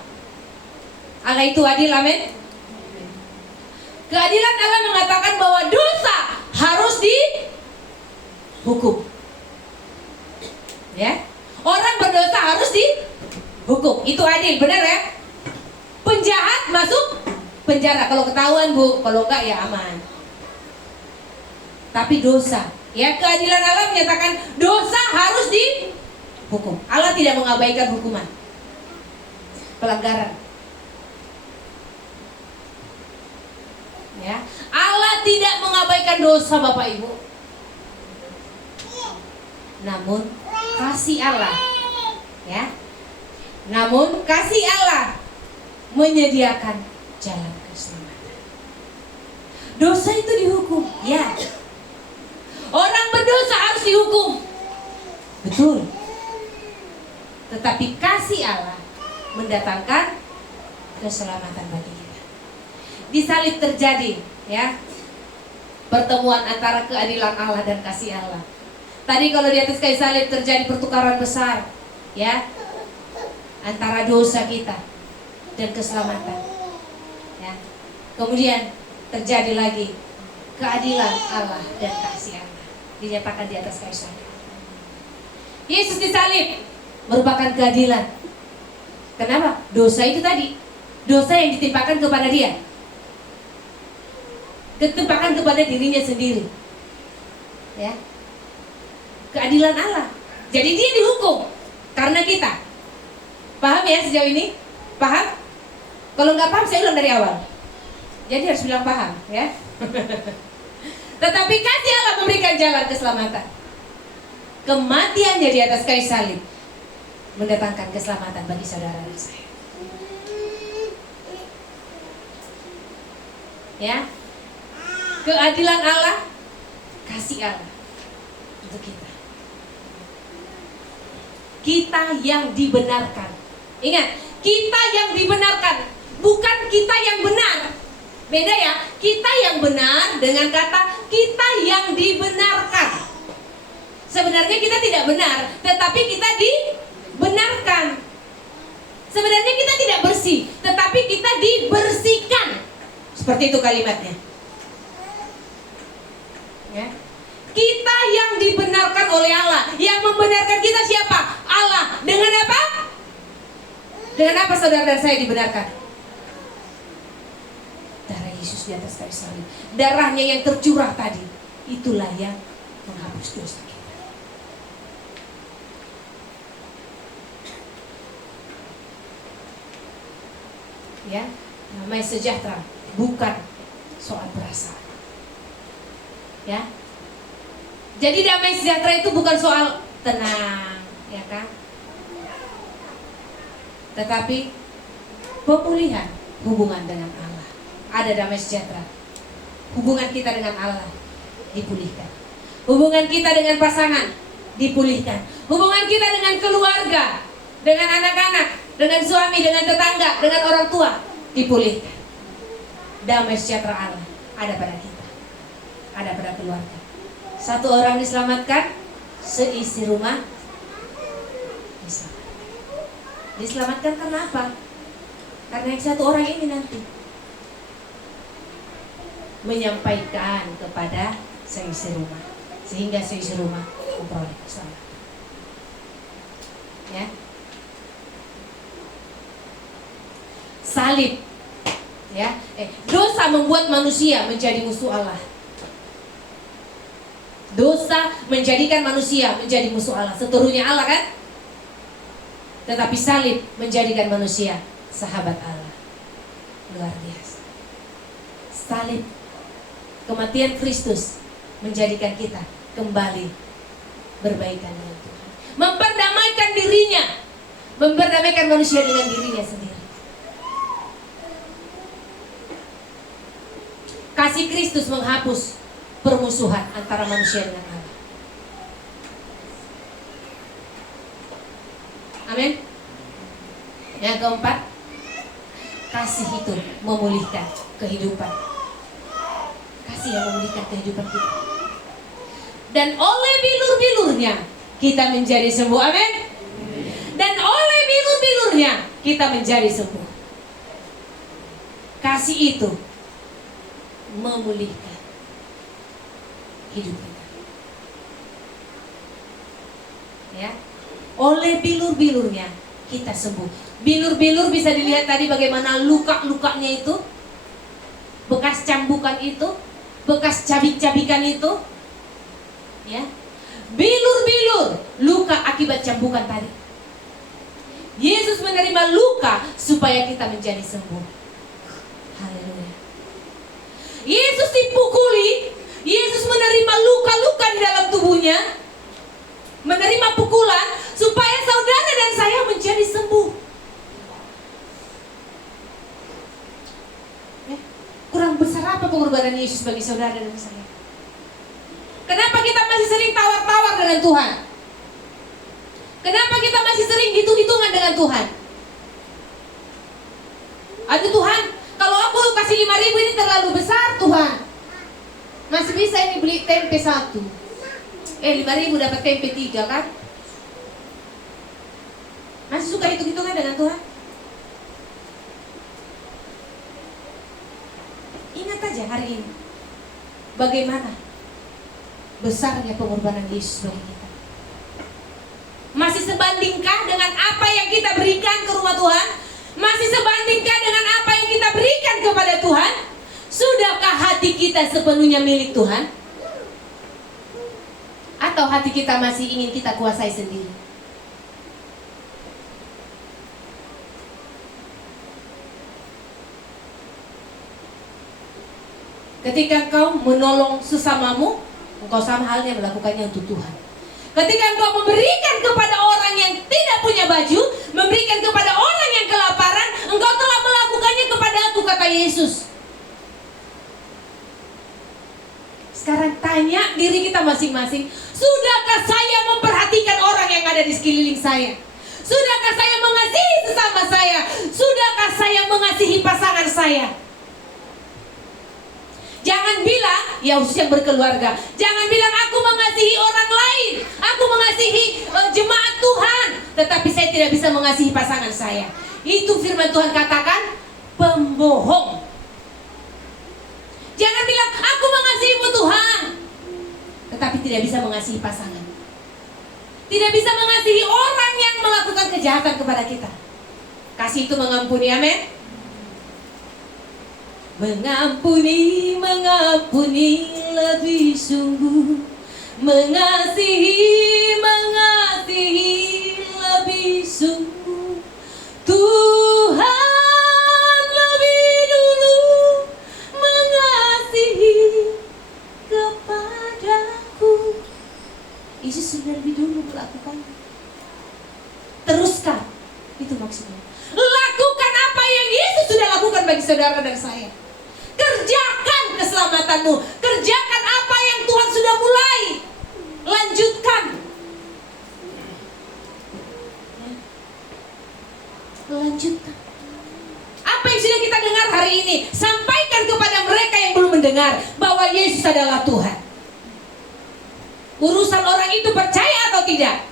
Allah itu adil, amin. Keadilan Allah mengatakan bahwa dosa harus dihukum. Ya. Orang berdosa harus dihukum. Itu adil, benar ya? Penjahat masuk penjara kalau ketahuan, Bu. Kalau enggak ya aman. Tapi dosa, ya, keadilan Allah menyatakan dosa harus dihukum. Allah tidak mengabaikan hukuman pelanggaran. Ya, Allah tidak mengabaikan dosa Bapak Ibu. Namun kasih Allah, ya. Namun kasih Allah menyediakan jalan keselamatan. Dosa itu dihukum, ya. Orang berdosa harus dihukum, betul. Tetapi kasih Allah mendatangkan keselamatan bagi kita. Di salib terjadi, ya, pertemuan antara keadilan Allah dan kasih Allah. Tadi kalau di atas kayu salib terjadi pertukaran besar, ya, antara dosa kita dan keselamatan. Ya. Kemudian terjadi lagi keadilan Allah dan kasih Allah dinyatakan di atas kayu salib. Yesus disalib merupakan keadilan. Kenapa? Dosa itu tadi, dosa yang ditimpakan kepada dia, ditimpakan kepada dirinya sendiri. Ya. Keadilan Allah. Jadi dia dihukum karena kita. Paham ya sejauh ini? Paham? Kalau nggak paham saya ulang dari awal. Jadi harus bilang paham, ya. Tetapi kasih Allah memberikan jalan keselamatan. Kematiannya di atas kayu salib mendatangkan keselamatan bagi saudara dan saya. Ya. Keadilan Allah, kasih Allah untuk kita. Kita yang dibenarkan. Ingat, kita yang dibenarkan, bukan kita yang benar. Beda ya, kita yang benar dengan kata kita yang dibenarkan. Sebenarnya kita tidak benar, tetapi kita dibenarkan. Sebenarnya kita tidak bersih, tetapi kita dibersihkan. Seperti itu kalimatnya. Ya. Kita yang dibenarkan oleh Allah. Yang membenarkan kita siapa? Allah. Dengan apa? Dengan apa saudara dan saya dibenarkan? Darah Yesus di atas kayu salib. Darahnya yang tercurah tadi, itulah yang menghapus dosa kita. Ya, damai sejahtera bukan soal perasaan. Ya. Jadi damai sejahtera itu bukan soal tenang, ya kan? Tetapi pemulihan hubungan dengan Allah. Ada damai sejahtera. Hubungan kita dengan Allah dipulihkan. Hubungan kita dengan pasangan dipulihkan. Hubungan kita dengan keluarga, dengan anak-anak, dengan suami, dengan tetangga, dengan orang tua dipulihkan. Damai sejahtera Allah ada pada kita, ada pada keluarga. Satu orang diselamatkan, seisi rumah diselamatkan. Diselamatkan karena apa? Karena yang satu orang ini nanti menyampaikan kepada seisi rumah, sehingga seisi rumah memperoleh keselamatan. Ya. Salib, ya. Dosa membuat manusia menjadi musuh Allah. Dosa menjadikan manusia menjadi musuh Allah. Seterunya Allah kan? Tetapi salib menjadikan manusia sahabat Allah. Luar biasa. Salib, kematian Kristus menjadikan kita kembali berbaikan dengan Tuhan. Memperdamaikan dirinya, memperdamaikan manusia dengan dirinya sendiri. Kasih Kristus menghapus permusuhan antara manusia dengan Allah. Amin. Yang keempat, kasih itu memulihkan kehidupan. Kasih yang memulihkan kehidupan kita. Dan oleh bilur-bilurnya kita menjadi sembuh. Amin. Dan oleh bilur-bilurnya kita menjadi sembuh. Kasih itu memulihkan hidup kita. Ya. Oleh bilur-bilurnya kita sembuh. Bilur-bilur bisa dilihat tadi bagaimana luka-lukanya itu, bekas cambukan itu, bekas cabik-cabikan itu. Ya. Bilur-bilur, luka akibat cambukan tadi. Yesus menerima luka supaya kita menjadi sembuh. Haleluya. Yesus dipukuli, Yesus menerima luka-luka di dalam tubuhnya, menerima pukulan supaya saudara dan saya menjadi sembuh. Ya, kurang besar apa pengorbanan Yesus bagi saudara dan saya? Kenapa kita masih sering tawar-tawar dengan Tuhan? Kenapa kita masih sering hitung-hitungan dengan Tuhan? Aduh Tuhan, kalau aku kasih 5.000 ini terlalu besar Tuhan. Masih bisa ini beli tempe 1. 5.000 dapat tempe 3 kan? Masih suka hitung-hitungan dengan Tuhan? Ingat aja hari ini, bagaimana besarnya pengorbanan Yesus bagi kita. Masih sebandingkah dengan apa yang kita berikan ke rumah Tuhan? Masih sebandingkah dengan apa yang kita berikan kepada Tuhan? Sudahkah hati kita sepenuhnya milik Tuhan? Atau hati kita masih ingin kita kuasai sendiri? Ketika engkau menolong sesamamu, engkau sama halnya melakukannya untuk Tuhan. Ketika engkau memberikan kepada orang yang tidak punya baju, memberikan kepada orang yang kelaparan, engkau telah melakukannya kepada aku, kata Yesus. Sekarang tanya diri kita masing-masing, sudahkah saya memperhatikan orang yang ada di sekeliling saya? Sudahkah saya mengasihi sesama saya? Sudahkah saya mengasihi pasangan saya? Jangan bilang, ya khusus yang berkeluarga, jangan bilang aku mengasihi orang lain, aku mengasihi jemaat Tuhan, tetapi saya tidak bisa mengasihi pasangan saya. Itu firman Tuhan katakan, pembohong. Jangan bilang, aku mengasihimu Tuhan, tetapi tidak bisa mengasihi pasangan. Tidak bisa mengasihi orang yang melakukan kejahatan kepada kita. Kasih itu mengampuni, amin. Mengampuni, mengampuni lebih sungguh, mengasihi, mengasihi lebih sungguh. Tuhan lebih dulu mengasihi kepadaku. Yesus sudah lebih dulu melakukan. Teruskan, itu maksudnya. Lakukan apa yang Yesus sudah lakukan bagi saudara dan saya. Kerjakan keselamatanmu. Kerjakan apa yang Tuhan sudah mulai. Lanjutkan. Lanjutkan. Apa yang sudah kita dengar hari ini, sampaikan kepada mereka yang belum mendengar bahwa Yesus adalah Tuhan. Urusan orang itu percaya atau tidak,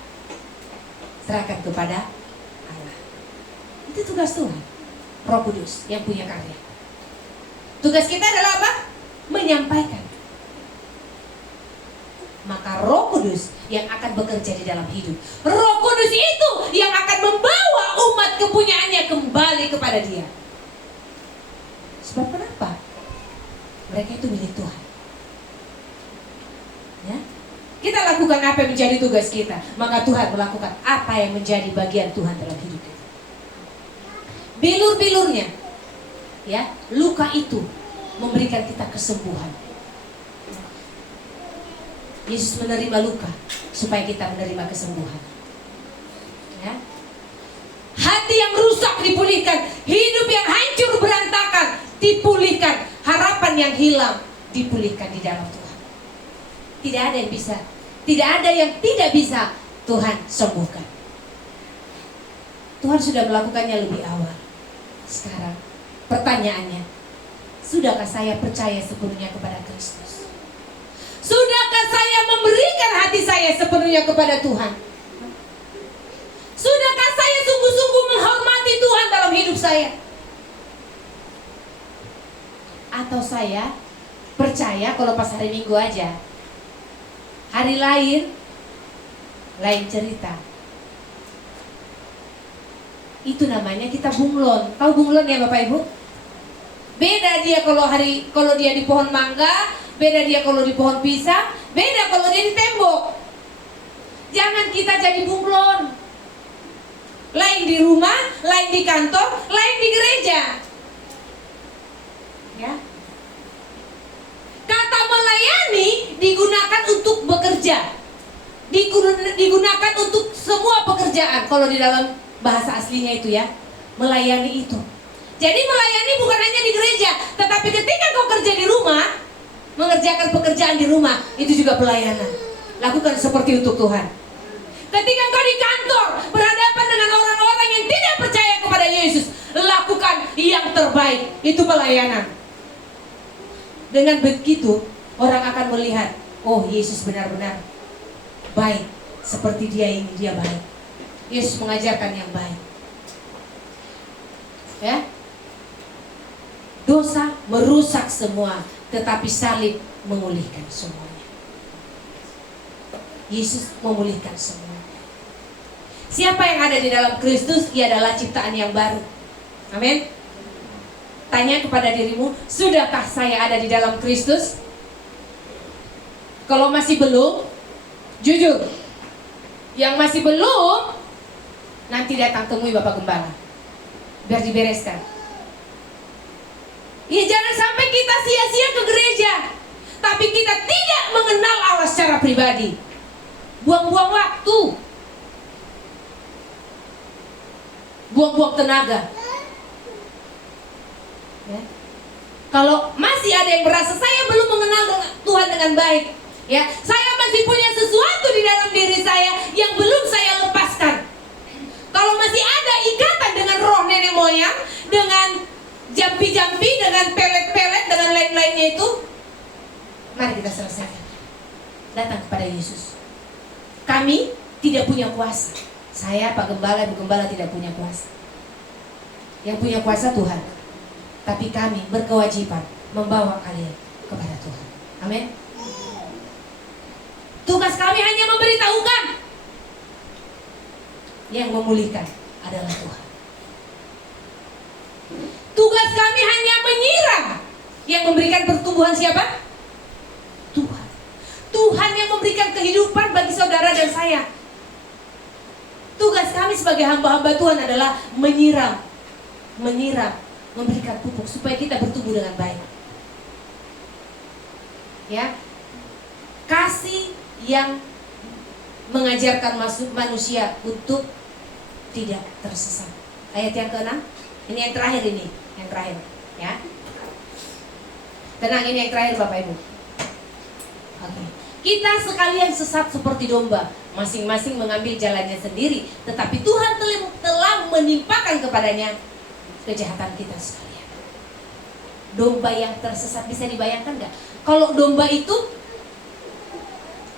serahkan kepada Allah. Itu tugas Tuhan. Roh Kudus yang punya karya. Tugas kita adalah apa? Menyampaikan. Maka Roh Kudus yang akan bekerja di dalam hidup. Roh Kudus itu yang akan membawa umat kepunyaannya kembali kepada Dia. Sebab kenapa? Mereka itu milik Tuhan. Ya? Kita lakukan apa yang menjadi tugas kita, maka Tuhan melakukan apa yang menjadi bagian Tuhan dalam hidup kita. Bilur-bilurnya, ya, luka itu memberikan kita kesembuhan. Yesus menerima luka supaya kita menerima kesembuhan. Ya. Hati yang rusak dipulihkan, hidup yang hancur berantakan dipulihkan, harapan yang hilang dipulihkan di dalam Tuhan. Tidak ada yang bisa, tidak ada yang tidak bisa Tuhan sembuhkan. Tuhan sudah melakukannya lebih awal. Sekarang pertanyaannya, sudahkah saya percaya sepenuhnya kepada Kristus? Sudahkah saya memberikan hati saya sepenuhnya kepada Tuhan? Sudahkah saya sungguh-sungguh menghormati Tuhan dalam hidup saya? Atau saya percaya kalau pas hari Minggu aja, hari lain cerita. Itu namanya kita bunglon. Tahu bunglon ya Bapak Ibu? Beda dia kalau dia di pohon mangga, beda dia kalau di pohon pisang, beda kalau dia di tembok. Jangan kita jadi bunglon. Lain di rumah, lain di kantor, lain di gereja. Ya. Kata melayani digunakan untuk bekerja. Digunakan untuk semua pekerjaan. Kalau di dalam bahasa aslinya itu ya, melayani itu. Jadi melayani bukan hanya di gereja, tetapi ketika kau kerja di rumah, mengerjakan pekerjaan di rumah, itu juga pelayanan. Lakukan seperti untuk Tuhan. Ketika kau di kantor berhadapan dengan orang-orang yang tidak percaya kepada Yesus, lakukan yang terbaik, itu pelayanan. Dengan begitu orang akan melihat, oh Yesus benar-benar baik, seperti dia baik. Yesus mengajarkan yang baik. Ya. Dosa merusak semua, tetapi salib memulihkan semuanya. Yesus memulihkan semua. Siapa yang ada di dalam Kristus, ia adalah ciptaan yang baru. Amin. Tanya kepada dirimu, sudahkah saya ada di dalam Kristus? Kalau masih belum, jujur. Yang masih belum, nanti datang temui Bapak Gembala, biar dibereskan. Ya jangan sampai kita sia-sia ke gereja, tapi kita tidak mengenal Allah secara pribadi. Buang-buang waktu, buang-buang tenaga. Ya. Kalau masih ada yang merasa saya belum mengenal Tuhan dengan baik, ya, saya masih punya sesuatu di dalam diri saya yang belum saya lepaskan. Kalau masih ada ikatan dengan roh nenek moyang, dengan jampi-jampi, dengan pelet-pelet, dengan lain-lainnya itu, mari kita selesaikan. Datang kepada Yesus. Kami tidak punya kuasa. Saya, Pak Gembala, Ibu Gembala tidak punya kuasa. Yang punya kuasa Tuhan. Tapi kami berkewajiban membawa kalian kepada Tuhan. Amin. Tugas kami hanya memberitahukan. Yang memulihkan adalah Tuhan. Tugas kami hanya menyiram. Yang memberikan pertumbuhan siapa? Tuhan. Tuhan yang memberikan kehidupan bagi saudara dan saya. Tugas kami sebagai hamba-hamba Tuhan adalah menyiram, memberikan pupuk supaya kita bertumbuh dengan baik. Ya, kasih yang mengajarkan manusia untuk tidak tersesat. Ayat yang ke-6. Ini yang terakhir yang terakhir, ya. Tenang, ini yang terakhir Bapak Ibu. Oke. Kita sekalian sesat seperti domba, masing-masing mengambil jalannya sendiri, tetapi Tuhan telah menimpakan kepadanya kejahatan kita sekalian. Domba yang tersesat, bisa dibayangkan nggak? Kalau domba itu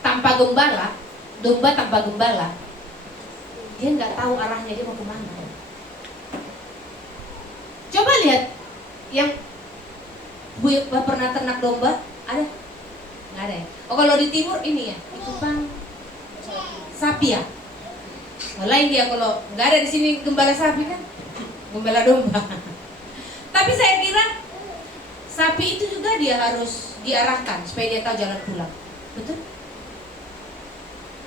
tanpa gembala, dia nggak tahu arahnya, dia mau kemana. Coba lihat, yang Bu pernah ternak domba, ada? Nggak ada ya? Oh, kalau di timur ini ya, itu bang sapi ya. Lain dia, kalau nggak ada di sini gembala sapi kan, gembala domba. Tapi saya kira sapi itu juga dia harus diarahkan supaya dia tahu jalan pulang, betul?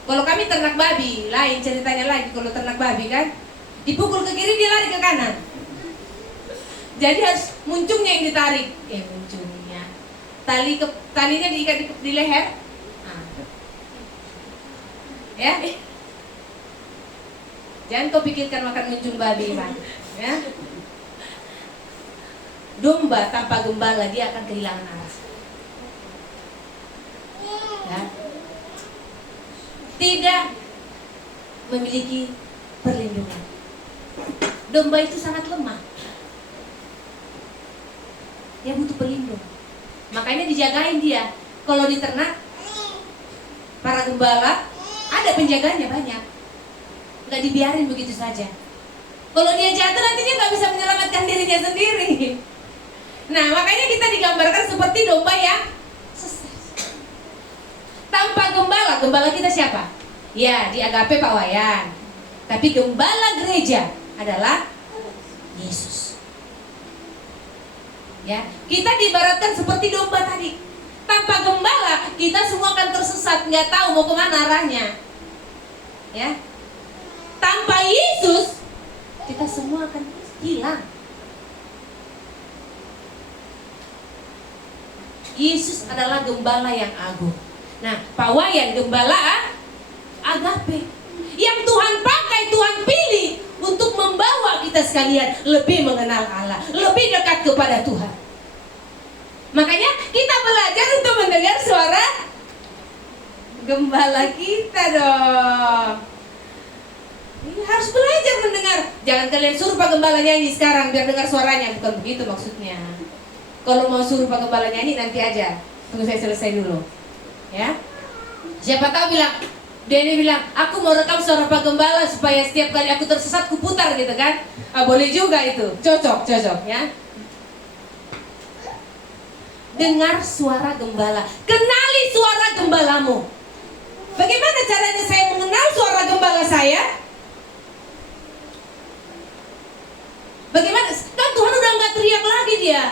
Kalau kami ternak babi, lain ceritanya lagi. Kalau ternak babi kan, dipukul ke kiri dia lari ke kanan. Jadi harus muncungnya yang ditarik, muncungnya. Talinya diikat di leher. Nah. Ya. Jangan kau pikirkan makan muncung babi, Pak. Ya. Domba tanpa gembala dia akan kehilangan arah. Ya. Tidak memiliki perlindungan. Domba itu sangat lemah. Dia butuh pelindung. Makanya dijagain dia. Kalau di ternak, para gembala ada penjaganya banyak. Nggak dibiarin begitu saja. Kalau dia jatuh nanti dia nggak bisa menyelamatkan dirinya sendiri. Nah, makanya kita digambarkan seperti domba yang sesat. Tanpa gembala kita siapa? Ya, di Agape Pak Wayan. Tapi gembala gereja adalah Yesus. Ya, kita diibaratkan seperti domba tadi. Tanpa gembala kita semua akan tersesat, nggak tahu mau kemana arahnya. Ya, tanpa Yesus kita semua akan hilang. Yesus adalah gembala yang agung. Nah, Pak Wayan gembala Agape yang Tuhan pakai, Tuhan pilih untuk membawa kita sekalian lebih mengenal Allah, lebih dekat kepada Tuhan. Makanya kita belajar untuk mendengar suara gembala kita dong. Ini harus belajar mendengar. Jangan kalian suruh Pak Gembala nyanyi sekarang biar dengar suaranya, bukan begitu maksudnya. Kalau mau suruh Pak Gembala nyanyi nanti aja, tunggu saya selesai dulu. Ya. Siapa tahu Denny bilang, aku mau rekam suara Pak Gembala supaya setiap kali aku tersesat ku putar gitu kan. Boleh juga itu. Cocok ya. Dengar suara gembala. Kenali suara gembalamu. Bagaimana caranya saya mengenal suara gembala saya? Bagaimana? Kan Tuhan udah nggak teriak lagi dia.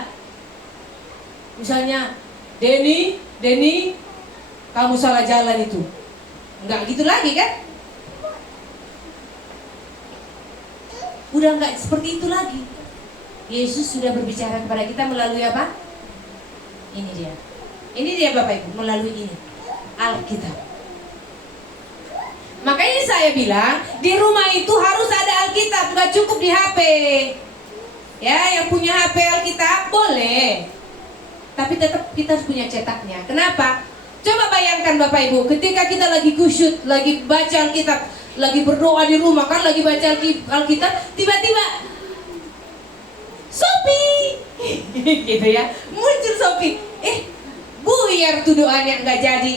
Misalnya, Denny, kamu salah jalan itu. Enggak gitu lagi kan? Udah enggak seperti itu lagi. Yesus sudah berbicara kepada kita melalui apa? Ini dia Bapak Ibu, melalui ini Alkitab. Makanya saya bilang di rumah itu harus ada Alkitab, nggak cukup di HP. Ya, yang punya HP Alkitab boleh, tapi tetap kita harus punya cetaknya. Kenapa? Coba bayangkan Bapak Ibu, ketika kita lagi kusyuk, lagi baca Alkitab, lagi berdoa di rumah kan, lagi baca Alkitab, tiba-tiba Sophie, gitu ya, muncul Sophie. Buyar tuh doanya nggak jadi.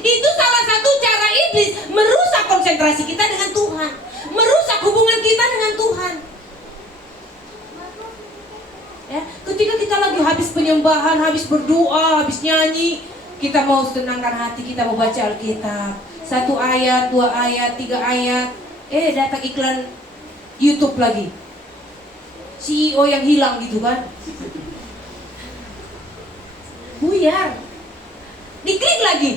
Itu salah satu cara iblis merusak konsentrasi kita dengan Tuhan, merusak hubungan kita dengan Tuhan. Ya, ketika kita lagi habis penyembahan, habis berdoa, habis nyanyi, kita mau tenangkan hati, kita mau baca Alkitab. 1 ayat, 2 ayat, 3 ayat. Datang iklan YouTube lagi. CEO yang hilang gitu kan. Buyar. Diklik lagi.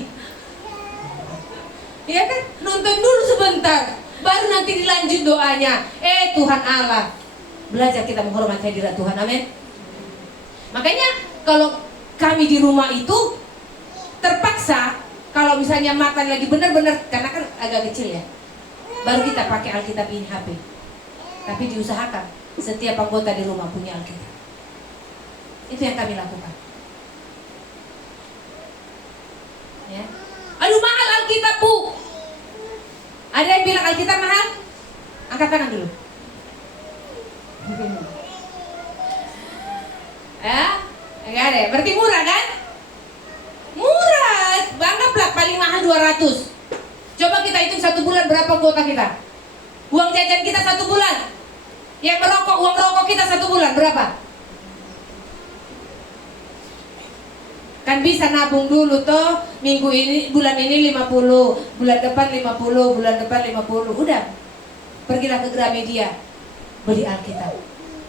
Ya kan? Nonton dulu sebentar, baru nanti dilanjut doanya. Tuhan Allah. Belajar kita menghormati hadirat Tuhan, amin. Makanya kalau kami di rumah itu terpaksa, kalau misalnya makan lagi benar-benar, karena kan agak kecil ya, baru kita pakai Alkitab ini HP. Tapi diusahakan setiap anggota di rumah punya Alkitab. Itu yang kami lakukan. Ya. Aduh mahal Alkitab, Bu. Ada yang bilang Alkitab mahal? Angkat tangan dulu. Enggak ada. Berarti murah kan? Murah. Anggaplah paling mahal 200. Coba kita hitung 1 bulan berapa kuota kita. Uang jajan kita 1 bulan. Yang merokok, uang rokok kita 1 bulan berapa? Kan bisa nabung dulu toh. Minggu ini, bulan ini 50, bulan depan 50, bulan depan 50. Udah. Pergilah ke Gramedia, beli Alkitab.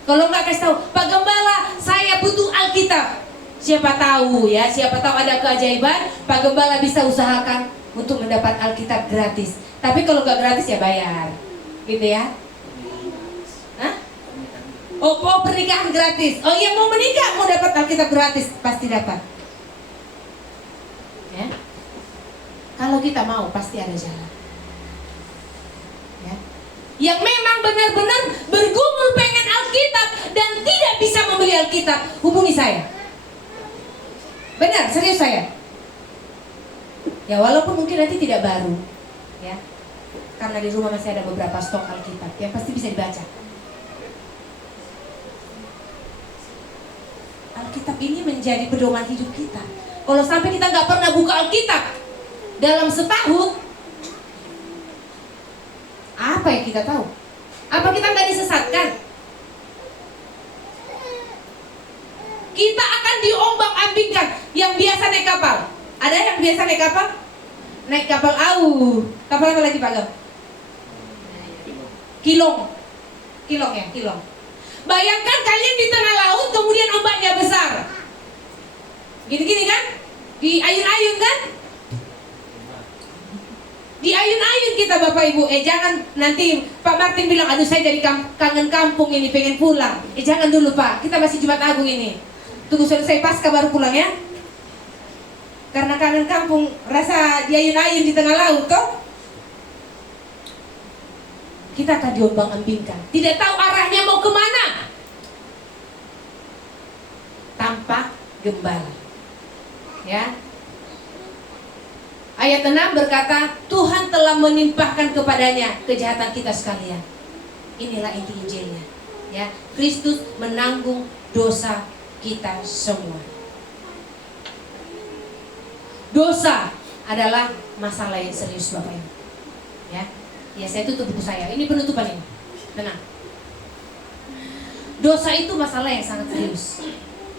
Kalau nggak kasih tahu, Pak Gembala, saya butuh Alkitab. Siapa tahu ya, siapa tahu ada keajaiban, Pak Gembala bisa usahakan untuk mendapat Alkitab gratis. Tapi kalau nggak gratis ya bayar, gitu ya. Hah? Oh, pernikahan gratis. Oh iya, mau menikah mau dapat Alkitab gratis, pasti dapat. Ya. Kalau kita mau pasti ada jalan. Ya. Yang memang benar-benar bergumul pengen Alkitab dan tidak bisa membeli Alkitab, hubungi saya. Benar, serius saya. Ya walaupun mungkin nanti tidak baru, ya, karena di rumah masih ada beberapa stok Alkitab yang pasti bisa dibaca. Alkitab ini menjadi pedoman hidup kita. Kalau sampai kita nggak pernah buka Alkitab dalam setahun, apa yang kita tahu? Apa kita nggak disesatkan? Kita akan diombang-ambingkan. Yang biasa naik kapal, ada yang biasa naik kapal? Naik kapal kapal apa lagi Pak Gam? Kilong ya, kilong. Bayangkan kalian di tengah laut, kemudian ombaknya besar. Gini-gini kan? Diayun-ayun kan? Diayun-ayun kita Bapak Ibu. Jangan nanti Pak Martin bilang, aduh saya jadi kangen kampung ini, pengen pulang. Jangan dulu Pak, kita masih Jumat Agung ini. Tunggu selesai Paskah baru pulang ya. Karena kangen kampung, rasa diayun-ayun di tengah laut toh. Kita akan diombang-ambingkan, tidak tahu arahnya mau kemana tanpa gembala. Ya. Ayat 6 berkata, Tuhan telah menimpahkan kepadanya kejahatan kita sekalian. Inilah inti Injilnya. Ya, Kristus menanggung dosa kita semua. Dosa adalah masalah yang serius Bapak Ibu. Ya, saya tutup buku saya. Ini penutupan ini. Tenang. Dosa itu masalah yang sangat serius.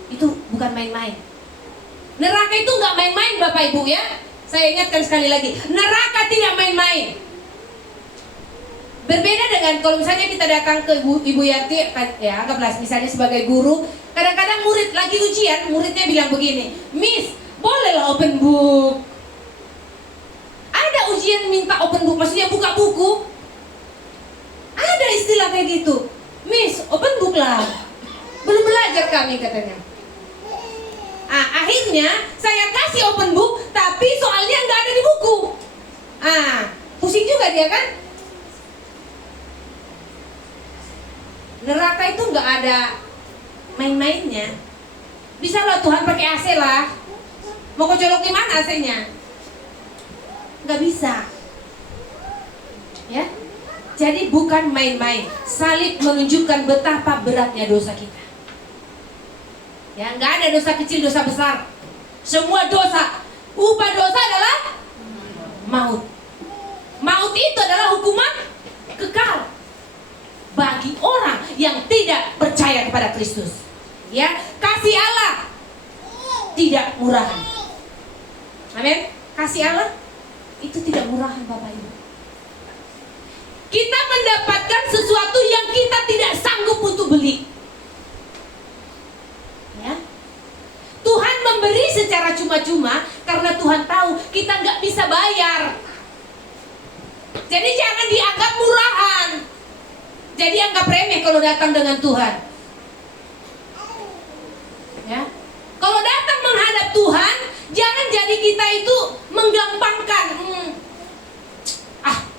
Itu bukan main-main. Neraka itu nggak main-main Bapak Ibu ya. Saya ingatkan sekali lagi, neraka tidak main-main. Berbeda dengan kalau misalnya kita datang ke Ibu Yanti, ya anggaplah misalnya sebagai guru, kadang-kadang murid lagi ujian, muridnya bilang begini, Miss, bolehlah open book. Ada ujian minta open book, maksudnya buka buku. Ada istilah kayak gitu, Miss, open book lah. Belum belajar kami katanya. Akhirnya saya kasih open book, tapi soalnya nggak ada di buku. Pusing juga dia kan? Neraka itu nggak ada main-mainnya. Bisa lah Tuhan pakai AC lah. Mau kau colok di mana AC-nya? Nggak bisa. Ya. Jadi bukan main-main. Salib menunjukkan betapa beratnya dosa kita. Ya, nggak ada dosa kecil, dosa besar. Semua dosa. Upah dosa adalah maut. Maut itu adalah hukuman kekal bagi orang yang tidak percaya kepada Kristus. Ya, kasih Allah tidak murahan. Amin. Kasih Allah itu tidak murahan Bapak Ibu. Kita mendapatkan sesuatu yang kita tidak sanggup untuk beli. secara cuma-cuma karena Tuhan tahu kita nggak bisa bayar. Jadi jangan dianggap murahan. Jadi anggap remeh kalau datang dengan Tuhan. Ya. Kalau datang menghadap Tuhan, jangan jadi kita itu menggampangkan.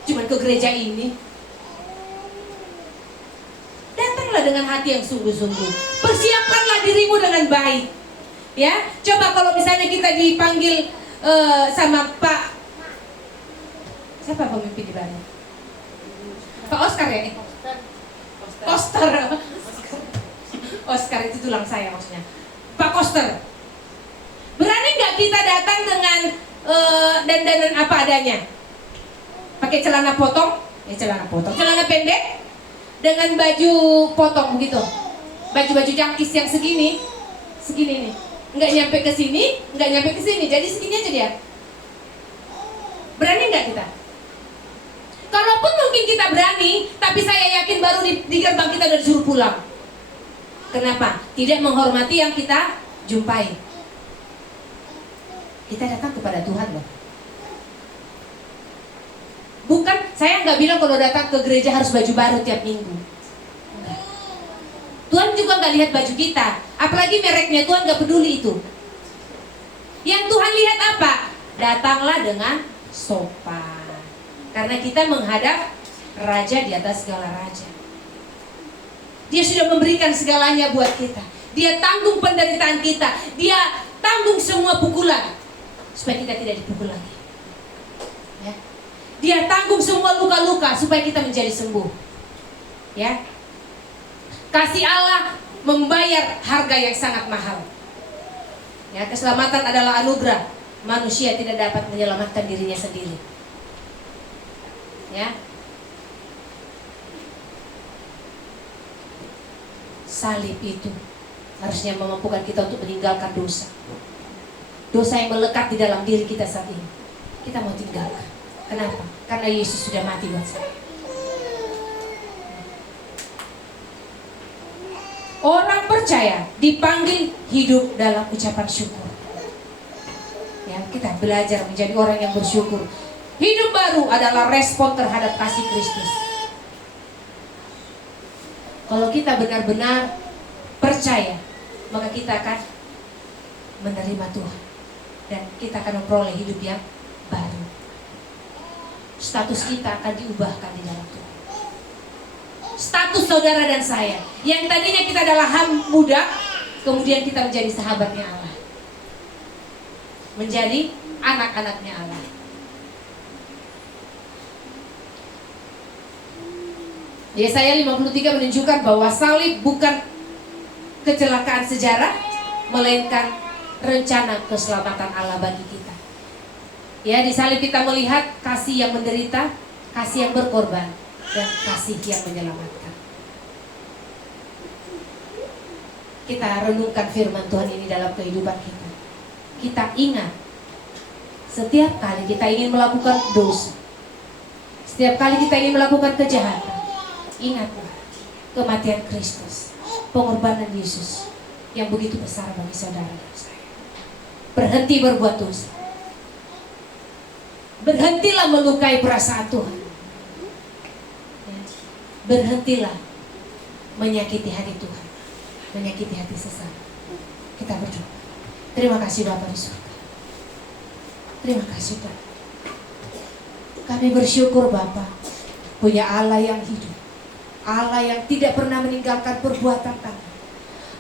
Cuman ke gereja ini. Datanglah dengan hati yang sungguh-sungguh. Persiapkanlah dirimu dengan baik. Ya, coba kalau misalnya kita dipanggil sama Pak, siapa pemimpin di Bali? Pak Oscar ya? Koster. Oscar itu tulang saya maksudnya. Pak Koster. Berani nggak kita datang dengan dandanan apa adanya? Pakai celana potong, celana pendek dengan baju potong begitu. Baju-baju jangkis yang segini nih. Nggak nyampe ke sini, nggak nyampe ke sini. Jadi segini aja dia. Berani nggak kita? Kalaupun mungkin kita berani, tapi saya yakin baru di gerbang kita udah disuruh pulang. Kenapa? Tidak menghormati yang kita jumpai. Kita datang kepada Tuhan loh. Bukan, saya nggak bilang kalau datang ke gereja harus baju baru tiap minggu. Enggak. Tuhan juga nggak lihat baju kita, apalagi mereknya. Tuhan nggak peduli itu. Yang Tuhan lihat apa? Datanglah dengan sopan, karena kita menghadap Raja di atas segala raja. Dia sudah memberikan segalanya buat kita. Dia tanggung penderitaan kita. Dia tanggung semua pukulan supaya kita tidak dipukul lagi. Ya. Dia tanggung semua luka-luka supaya kita menjadi sembuh. Ya. Kasih Allah membayar harga yang sangat mahal. Ya, keselamatan adalah anugerah. Manusia tidak dapat menyelamatkan dirinya sendiri. Ya. Salib itu harusnya memampukan kita untuk meninggalkan dosa. Dosa yang melekat di dalam diri kita saat ini. Kita mau tinggalkan. Kenapa? Karena Yesus sudah mati buat saya. Orang percaya dipanggil hidup dalam ucapan syukur. Ya, kita belajar menjadi orang yang bersyukur. Hidup baru adalah respon terhadap kasih Kristus. Kalau kita benar-benar percaya, maka kita akan menerima Tuhan dan kita akan memperoleh hidup yang baru. Status kita akan diubahkan di dalam Tuhan. Status saudara dan saya, yang tadinya kita adalah budak, kemudian kita menjadi sahabatnya Allah, menjadi anak-anaknya Allah. Yesaya 53 menunjukkan bahwa salib bukan kecelakaan sejarah, melainkan rencana keselamatan Allah bagi kita. Ya, di salib kita melihat kasih yang menderita, kasih yang berkorban, dan kasih yang menyelamatkan. Kita renungkan firman Tuhan ini dalam kehidupan kita. Kita ingat, setiap kali kita ingin melakukan dosa, setiap kali kita ingin melakukan kejahatan, ingatlah kematian Kristus, pengorbanan Yesus yang begitu besar bagi saudara dan saya. Berhenti berbuat dosa. Berhentilah melukai perasaan Tuhan. Berhentilah menyakiti hati Tuhan, menyakiti hati sesama. Kita berdoa. Terima kasih Bapa di surga. Terima kasih Tuhan. Kami bersyukur Bapa punya Allah yang hidup, Allah yang tidak pernah meninggalkan perbuatan kami,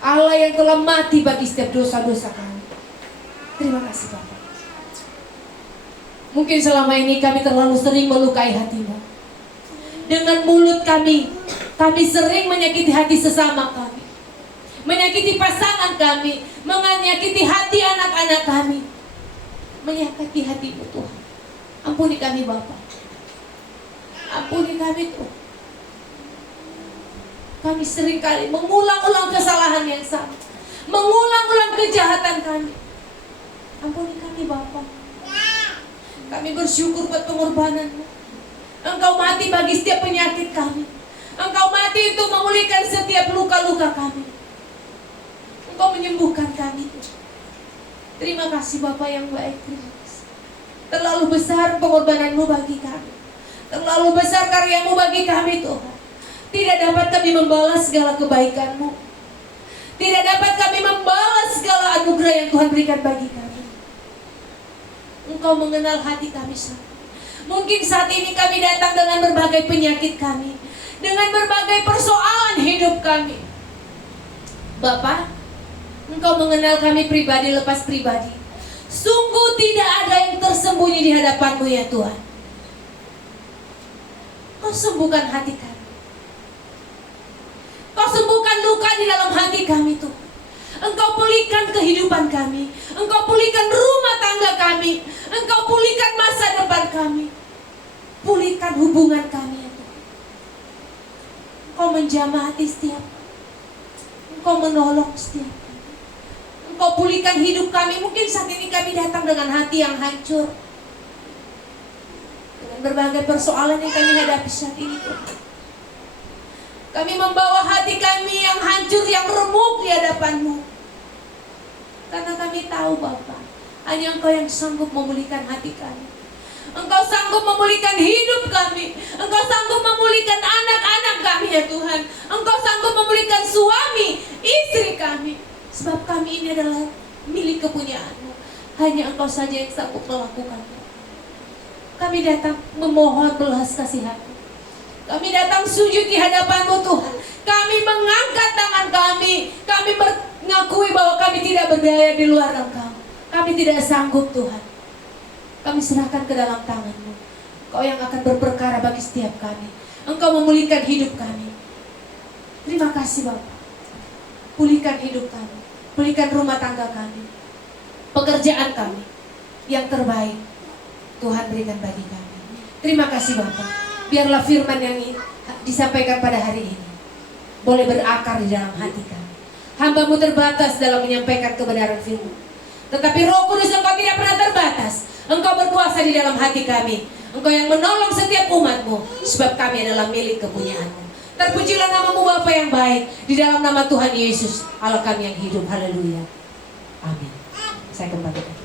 Allah yang telah mati bagi setiap dosa-dosa kami. Terima kasih Bapa. Mungkin selama ini kami terlalu sering melukai hati-Mu. Dengan mulut kami sering menyakiti hati sesama kami, menyakiti pasangan kami, menyakiti hati anak-anak kami, menyakiti hati-Mu Tuhan. Ampuni kami Bapa. Ampuni kami Tuhan. Kami seringkali mengulang-ulang kesalahan yang sama, mengulang-ulang kejahatan kami. Ampuni kami Bapa. Kami bersyukur buat pengorbanan-Mu. Engkau mati bagi setiap penyakit kami. Engkau mati untuk memulihkan setiap luka-luka kami. Engkau menyembuhkan kami. Terima kasih Bapa yang baik. Terima kasih. Terlalu besar pengorbananmu bagi kami. Terlalu besar karyamu bagi kami Tuhan. Tidak dapat kami membalas segala kebaikan-Mu. Tidak dapat kami membalas segala anugerah yang Tuhan berikan bagi kami. Engkau mengenal hati kami Tuhan. Mungkin saat ini kami datang dengan berbagai penyakit kami, dengan berbagai persoalan hidup kami. Bapa, Engkau mengenal kami pribadi lepas pribadi. Sungguh tidak ada yang tersembunyi di hadapan-Mu ya Tuhan. Kau sembuhkan hati kami. Kau sembuhkan luka di dalam hati kami Tuhan. Engkau pulihkan kehidupan kami. Engkau pulihkan rumah tangga kami. Engkau pulihkan masa depan kami. Pulihkan hubungan kami ya Tuhan. Engkau menjamah hati setiap. Engkau menolong setiap. Engkau pulihkan hidup kami. Mungkin saat ini kami datang dengan hati yang hancur, dengan berbagai persoalan yang kami hadapi saat ini Tuhan. Kami membawa hati kami yang hancur, yang remuk di hadapan-Mu. Karena kami tahu Bapa, hanya Engkau yang sanggup memulihkan hati kami. Engkau sanggup memulihkan hidup kami. Engkau sanggup memulihkan anak-anak kami ya Tuhan. Engkau sanggup memulihkan suami, istri kami. Sebab kami ini adalah milik kepunyaan-Mu. Hanya Engkau saja yang sanggup melakukannya. Kami datang memohon belas kasihan-Mu. Kami datang sujud di hadapan-Mu Tuhan. Kami mengangkat tangan kami. Kami mengakui bahwa kami tidak berdaya di luar Engkau. Kami tidak sanggup Tuhan. Kami serahkan ke dalam tangan-Mu. Engkau yang akan berperkara bagi setiap kami. Engkau memulihkan hidup kami. Terima kasih Bapak. Pulihkan hidup kami. Pulihkan rumah tangga kami. Pekerjaan kami. Yang terbaik Tuhan berikan bagi kami. Terima kasih Bapak. Biarlah firman yang disampaikan pada hari ini boleh berakar di dalam hati kami. Hamba-Mu terbatas dalam menyampaikan kebenaran firman. Tetapi Roh Kudus Engkau tidak pernah terbatas. Engkau berkuasa di dalam hati kami. Engkau yang menolong setiap umat-Mu. Sebab kami adalah milik kepunyaan-Mu. Terpujilah nama-Mu Bapa yang baik. Di dalam nama Tuhan Yesus Allah kami yang hidup. Haleluya. Amin. Saya kembalikan.